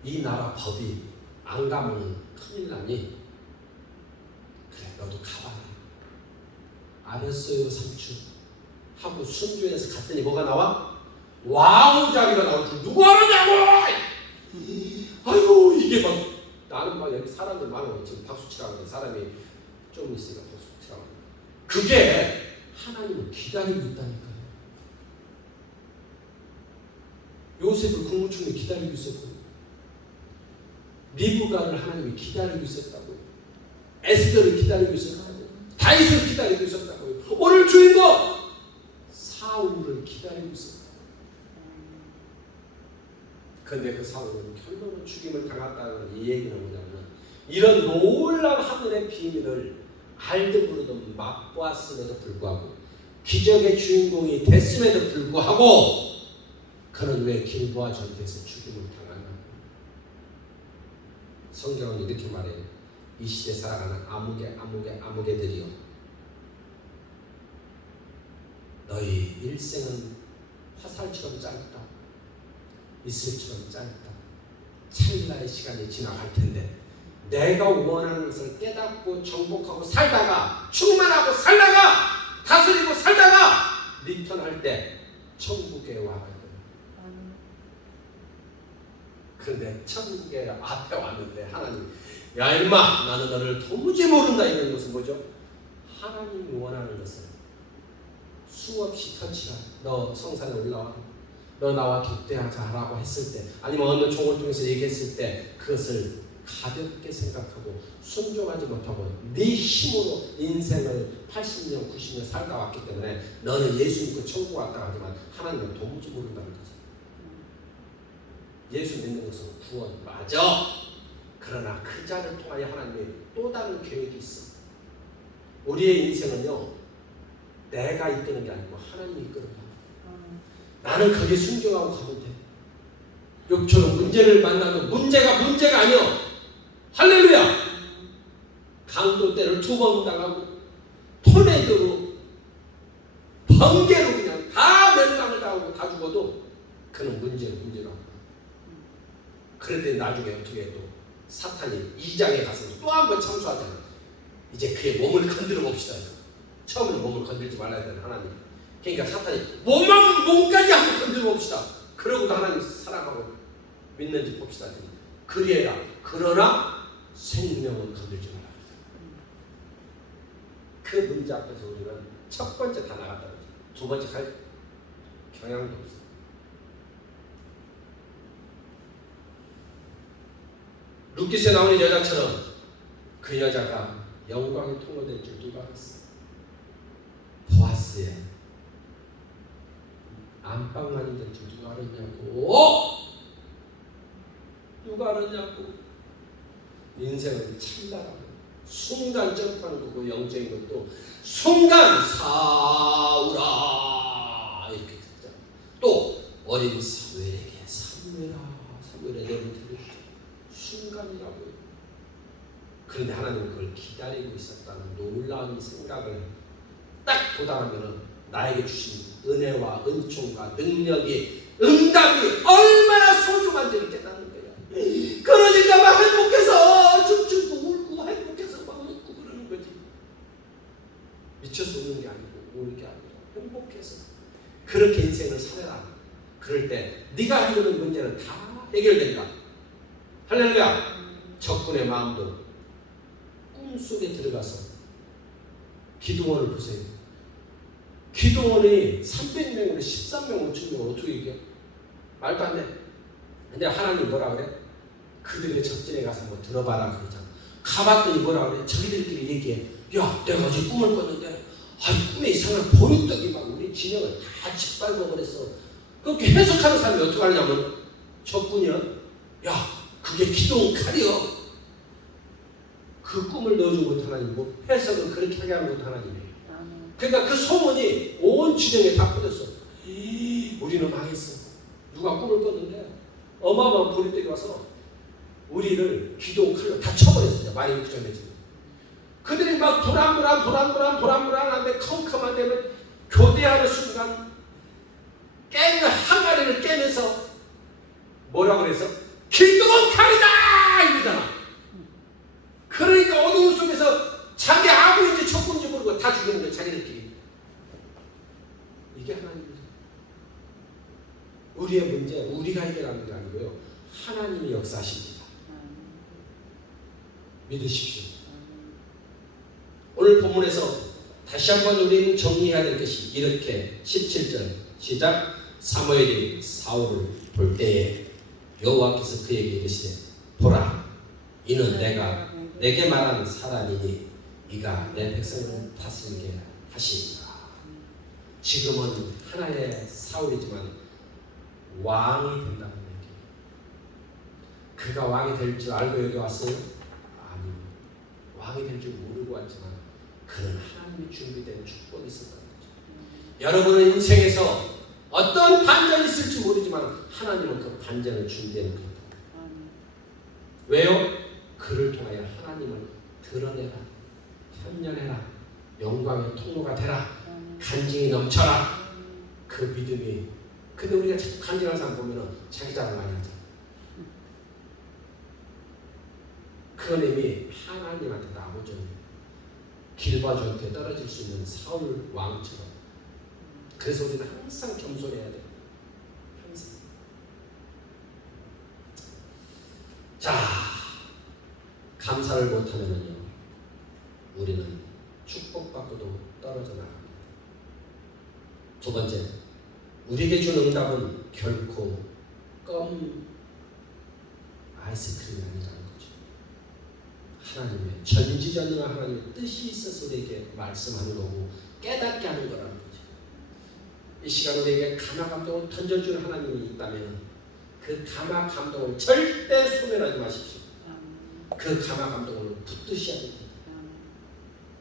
이 나라 법이 안 가면 큰일 나니 그래 너도 가봐라. 알았어요 삼촌 하고 순종해서 갔더니 뭐가 나와? 왕후 자리가 나올 줄 누가 알았냐고. 아이고 이게 막 나는 막 여기 사람들 많아. 지금 박수 치라고 하는데 사람이 좀 있으니까 박수 치라고. 그게 하나님을 기다리고 있다니까요. 요셉을 국무총리 기다리고 있었고요. 리브가를 하나님이 기다리고 있었다고요. 에스더를 기다리고 있었다고요. 다윗을 기다리고 있었다고요. 오늘 주인공 사울을 기다리고 있었다고요. 그런데 그 사울은 결론은 죽임을 당했다는 이 얘기는 뭐냐면 이런 놀라운 하늘의 비밀을 알도 모르던 맛보았음에도 불구하고 기적의 주인공이 됐음에도 불구하고 그는 왜 길보아 전투에서 죽임을 당하나? 성경은 이렇게 말해요. 이 시대 살아가는 아무개들이여, 너희 일생은 화살처럼 짧다. 이슬처럼 짧다. 찰나의 시간이 지나갈 텐데 내가 원하는 것을 깨닫고 정복하고 살다가 충만하고 살다가 다스리고 살다가 리턴할 때 천국에 와가지고 그런데 천국에 앞에 왔는데 하나님 야 임마 나는 너를 도무지 모른다 이런 것은 뭐죠? 하나님이 원하는 것을 수없이 터치한 너 성산에 올라와 너 나와 독대하자라고 했을 때 아니면 어느 종을 통해서 얘기했을 때 그것을 가볍게 생각하고 순종하지 못하고 네 힘으로 인생을 80년 90년 살다 왔기 때문에 너는 예수 믿고 천국 왔다 하지만 하나님은 도무지 모른다는 거지. 예수 믿는 것은 구원 맞아. 그러나 그 자를 통하여 하나님이 또 다른 계획이 있어. 우리의 인생은요 내가 이끄는 게 아니고 하나님이 이끄는 거야. 나는 거기에 순종하고 가면 돼. 욕처럼 문제를 만나도 문제가 아니야. 할렐루야. 강도 때를 2번 당하고 토네이도로 번개로 그냥 다 멸망을 당하고 다 죽어도 그는 문제가 그런데 나중에 어떻게 또 사탄이 2장에 가서 또 한 번 참수하잖아. 이제 그의 몸을 건드려 봅시다. 처음에는 몸을 건들지 말아야 되는 하나님. 그러니까 사탄이 몸까지 한번 건드려 봅시다. 그러고도 하나님 사랑하고 믿는지 봅시다. 그리해라. 그러나 생명은 건들지 마라. 그 문제 앞에서 우리는 첫 번째 다 나갔다. 두 번째 갈 경향도 없어. 루키스에 나오는 여자처럼 그 여자가 영광의 통로될 줄 누가 알았어? 보아스의 안방만이 될 줄 누가 알았냐고. 누가 알았냐고. 인생은 찰나라고. 순간 점프하는 거고 영적인 것도 순간 사우라 이렇게 듣자. 또 어린 사무엘에게 사무엘아 내 밑에 순간이라고요. 그런데 하나님은 그걸 기다리고 있었다는 놀라운 생각을 딱 보다하면 나에게 주신 은혜와 은총과 능력이 응답이 얼마나 소중한지를 깨닫는 거야. 그러니까 막 행복해서 춤추고 울고 행복해서 막 웃고 그러는 거지. 미쳐서 우는 게 아니고 우는 게 아니라 행복해서 그렇게 인생을 살아라. 그럴 때 네가 하려는 문제는 다 해결된다. 할렐루야. 적군의 마음도 꿈속에 들어가서 기도원을 보세요. 기도원이 300명으로 13명 5천명을 어떻게 이겨? 말도 안 돼. 근데 하나님 뭐라 그래? 그들의 적진에 가서 뭐 들어봐라 그러잖아. 가봤더니 뭐라 그래? 자기들끼리 얘기해. 야 내가 어제 꿈을 꿨는데 꿈에 이상한 보리떡이 막 우리 진영을 다 짓밟아버렸어. 그렇게 해석하는 사람이 어떻게 하냐면 적군이야. 야 그게 기도원 칼이여. 그 꿈을 넣어준 것 하나님, 뭐 해석을 그렇게 하게 하는 것 하나님이에요. 그러니까 그 소문이 온 진영에 다 퍼졌어. 우리는 망했어. 누가 꿈을 꿨는데 어마어마한 보리떡이 와서 우리를 기도원 칼로 다 쳐버렸어요. 많이 그 전에 지금. 그들이 막 불안한데 컴컴한데 교대하는 순간 깨는 항아리를 깨면서 뭐라고 그래서 기도원 칼이다 이러잖아. 그러니까 어두운 속에서 자기 아무인지 척군지 모르고 다 죽이는 거예요. 자기들끼리. 이게 하나님이죠. 우리의 문제 우리가 해결하는 게 아니고요. 하나님이 역사하십니다. 믿으십시오. 오늘 본문에서 다시 한번 우리는 정리해야 될 것이 이렇게 17절 시작. 사무엘이 사울을 볼 때에 여호와께서 그에게 이르시되 보라 이는 내가 내게 말한 사람이니 이가 내 백성을 다스리게 하시니라. 지금은 하나의 사울이지만 왕이 된다는 얘기. 그가 왕이 될 줄 알고 여기 왔어요? 아니, 왕이 될 줄 모르고 왔지만 그는 하나님이 준비된 축복이 있었다는 거죠. 여러분은 인생에서 어떤 반전이 있을지 모르지만 하나님은 그 반전을 준비해 놓습니다. 왜요? 그를 통하여 하나님을 드러내라, 현현해라, 영광의 통로가 되라, 간증이 넘쳐라. 그 믿음이. 근데 우리가 간증하는 사람 보면은 자기 자랑 많이 하잖아. 그건 이미 하나님한테 나오죠. 길바주한테 떨어질 수 있는 사울 왕처럼. 그래서 우리는 항상 겸손해야 돼요. 항상. 자, 감사를 못하면은요, 우리는 축복받고도 떨어져 나갑니다. 두 번째, 우리에게 준 응답은 결코 껌 아이스크림이 아니라는 거죠. 하나님의 전지전능한 하나님의 뜻이 있어서 우리에게 말씀하는 거고 깨닫게 하는 거라는 거죠. 이 시간 우리에게 감화 감동을 던져주는 하나님이 있다면 그 감화 감동을 절대 소멸하지 마십시오. 그 감화 감동을 붙드셔야 됩니다.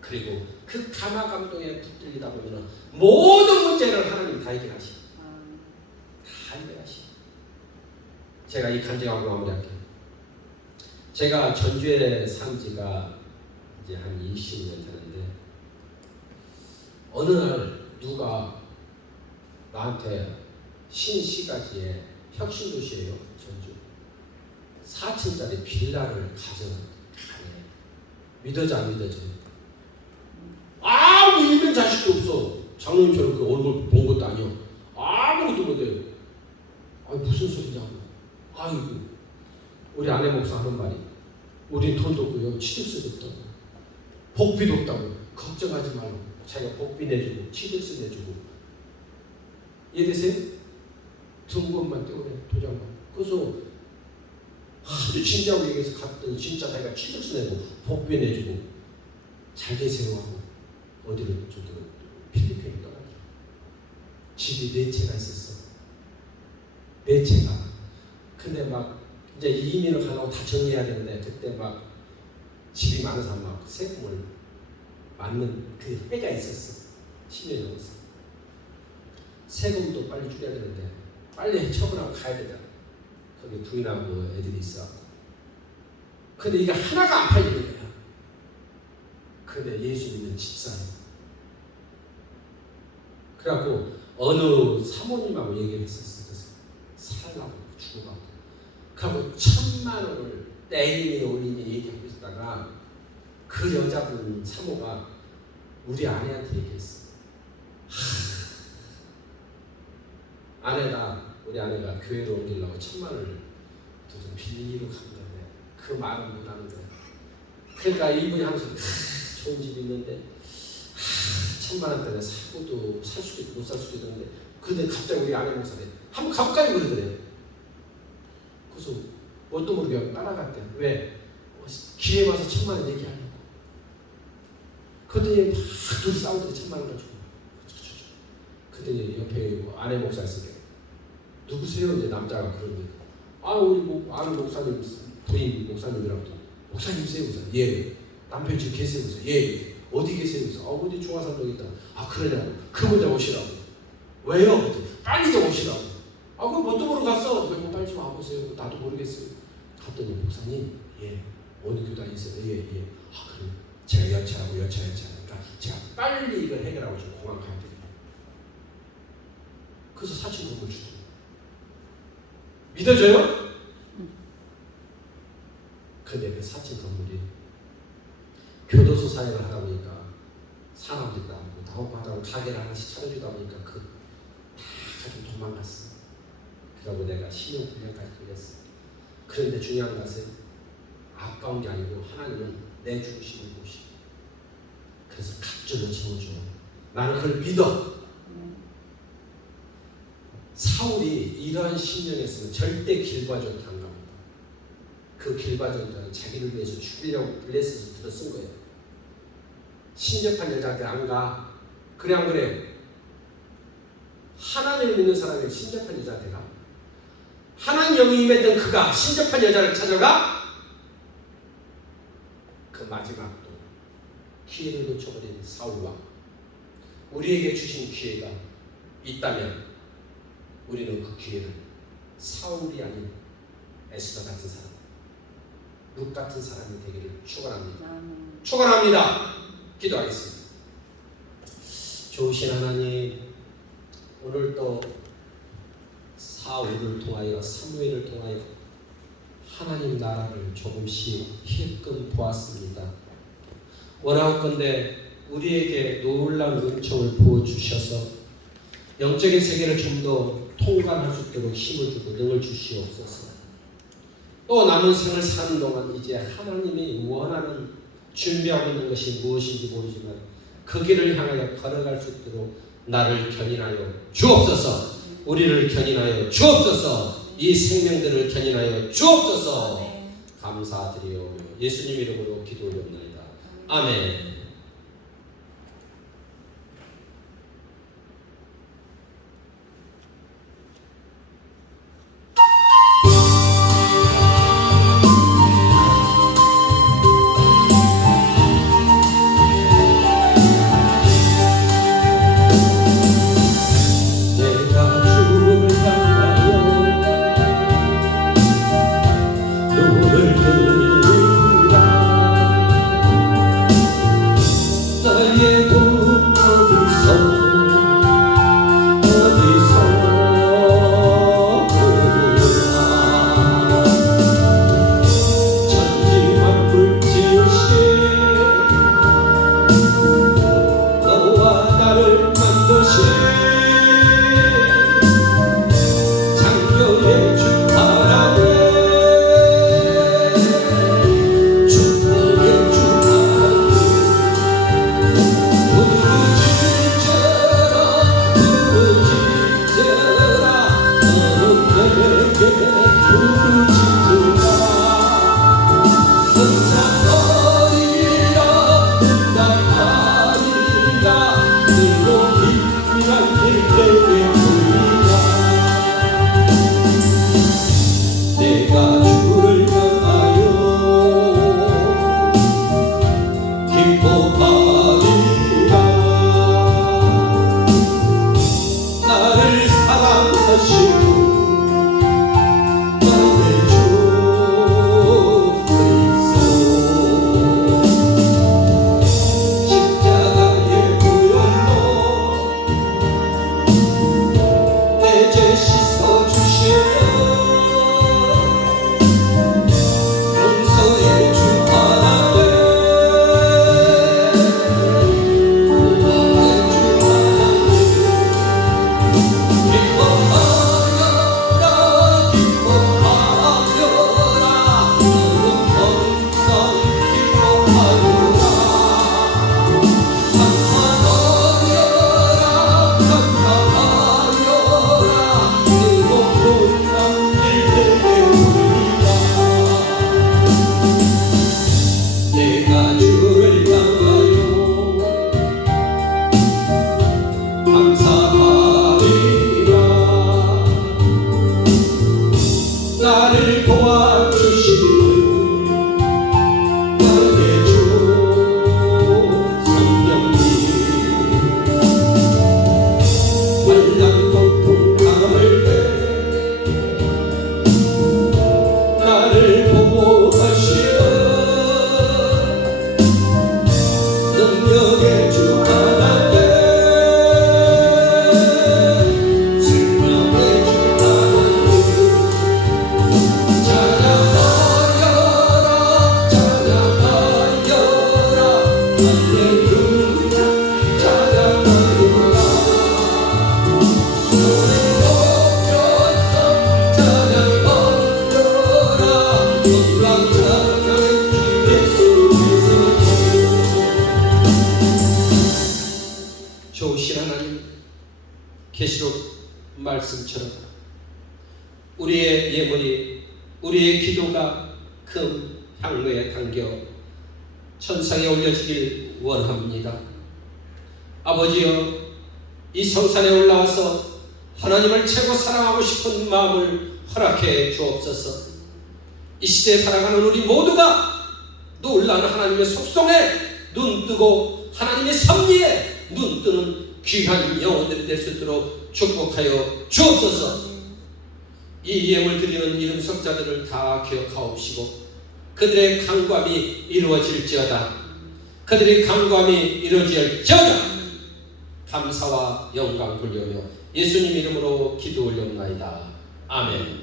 그리고 그 감화 감동에 붙들리다 보면 모든 문제를 하나님이 다 해결하시고 다 해결하시고. 제가 이 간증하고 마무리할게요. 제가 전주에 산 지가 이제 한 20년 되는데 어느 날 누가 나한테 신시가지에 혁신도시예요, 전주. 4층짜리 빌라를 가져가네. 믿어져 안 믿어져요? 아무 있는 자식도 없어. 장로님처럼 그 얼굴 본 것도 아니요. 아무것도 못해요. 아니 무슨 소리냐고. 아이고, 우리 아내 목사 하는 말이 우린 돈도 없고 취득세도 없다고, 복비도 없다고. 걱정하지 말고 자기가 복비 내주고 취득세 내주고. 이해되세요? 등본만 떼오래, 도장만. 그래서 아주 진지하고 얘기해서 갔더니 진짜 자기가 취득세 내고 복비 내주고 잘 계세요 하고 어디로 저기로 필리핀을 떠나더라. 집이 4채가 있었어. 4채가. 근데 막 이제 이민을 가려고 다 정리해야 되는데 그때 막 집이 많아서 막 세금을 맞는 그 해가 있었어. 10년이 넘었어. 세금도 빨리 줄여야 되는데 빨리 처분하고 가야 되잖아. 거기 부인하고 애들이 있어. 근데 이게 하나가 안 팔리는 거야. 근데 예수 믿는 집사예요. 그래갖고 어느 사모님하고 얘기를 했었어. 그래서 살라고 죽어가고. 그리고 1,000만 원을 내리니 올리니 얘기하고 있다가 그 여자분 사모가 우리 아내한테 얘기했어. 우리 아내가 교회로 옮기려고 1,000만 원을 좀 빌리러 간 건데 그 말은 못 하는 거야. 그러니까 이분이 항상 좋은 집이 있는데 1,000만 원짜리 사고도 살 수도 있고 못 살 수도 있는데 그런데 갑자기 우리 아내 목사님 한번 가볼까요? 그러더래요. 그래서 뭣도 모르게 따라갔대. 왜? 기회 와서 1,000만 원 얘기하려고. 그랬더니 막 둘이 싸우더니 1,000만 원 가지고. 그랬더니 옆에 아내 목사 있으니까 누구세요? 이제 남자가 그러니 우리 아는 목사님 부인 목사님이라고. 목사님이세요? 그래서 예. 남편 지금 계세요? 그래서 예. 어디 계세요? 그래서 어디 중화산동에 있다. 그러냐고. 그분 좀 오시라고. 왜요? 그랬더니 빨리 좀 오시라고. 그럼 뭣도 모르고 갔어. 그럼 빨리 좀 와보세요. 나도 모르겠어요. 갔더니 목사님, 예. 어느 교회 다니세요? 예. 그래요. 제가 여차하니까 제가 빨리 이걸 해결하고 좀 공항 가야 돼요. 그래서 4층 건물 주고. 믿어져요? 근데 그 4층 건물이 교도소 사역을 하다 보니까 사람들이 나오고 하다 보니 가게를 하나씩 차려주다 보니까 다 가지고 도망갔어. 그러고 내가 신용불량까지 걸렸어. 그런데 중요한 것은 아까운 게 아니고 하나님은 내 중심을 보시고 그래서 갑절로 채워줘. 나는 그걸 믿어. 사울이 이러한 심령에서는 절대 길바전투 안 갑니다. 그 길바전투는 자기를 위해서 죽이려고 블레셋을 들어 쓴 거예요. 신접한 여자한테 안 가. 그래 안 그래? 하나님을 믿는 사람이 신접한 여자한테 가? 하나님 영이 임했던 그가 신접한 여자를 찾아가? 그 마지막도 기회를 놓쳐버린 사울과 우리에게 주신 기회가 있다면 우리는 그 기회를 사울이 아닌 에스더 같은 사람, 룻 같은 사람이 되기를 축원합니다. 축원합니다. 기도하겠습니다. 좋으신 하나님, 오늘 또 사울을 통하여 사무엘을 통하여 하나님 나라를 조금씩 힐끔 보았습니다. 원하건대 우리에게 놀라운 은총을 부어주셔서 영적인 세계를 좀 더 통과할 수 있도록 힘을 주고 능을 주시옵소서. 또 남은 생을 사는 동안 이제 하나님이 원하는 준비하고 있는 것이 무엇인지 모르지만 그 길을 향하여 걸어갈 수 있도록 나를 견인하여 주옵소서. 우리를 견인하여 주옵소서. 이 생명들을 견인하여 주옵소서. 감사드리오 예수님 이름으로 기도드립니다. 아멘. 좋으신 하나님, 계시록 말씀처럼 우리의 예물이, 우리의 기도가 큰 향로에 담겨 천상에 올려지길 원합니다. 아버지여, 이 성산에 올라와서 하나님을 최고 사랑하고 싶은 마음을 허락해 주옵소서. 이 시대에 살아가는 우리 모두가 놀라운 하나님의 속성에 눈뜨고 하나님의 섭리에 눈뜨는 귀한 영혼들이 될 수 있도록 축복하여 주옵소서. 이 예물 드리는 이름 석자들을 다 기억하옵시고 그들의 강구함이 이루어질지어다. 그들의 강구함이 이루어질지어다. 감사와 영광 돌려며 예수님 이름으로 기도 올려옵나이다. 아멘.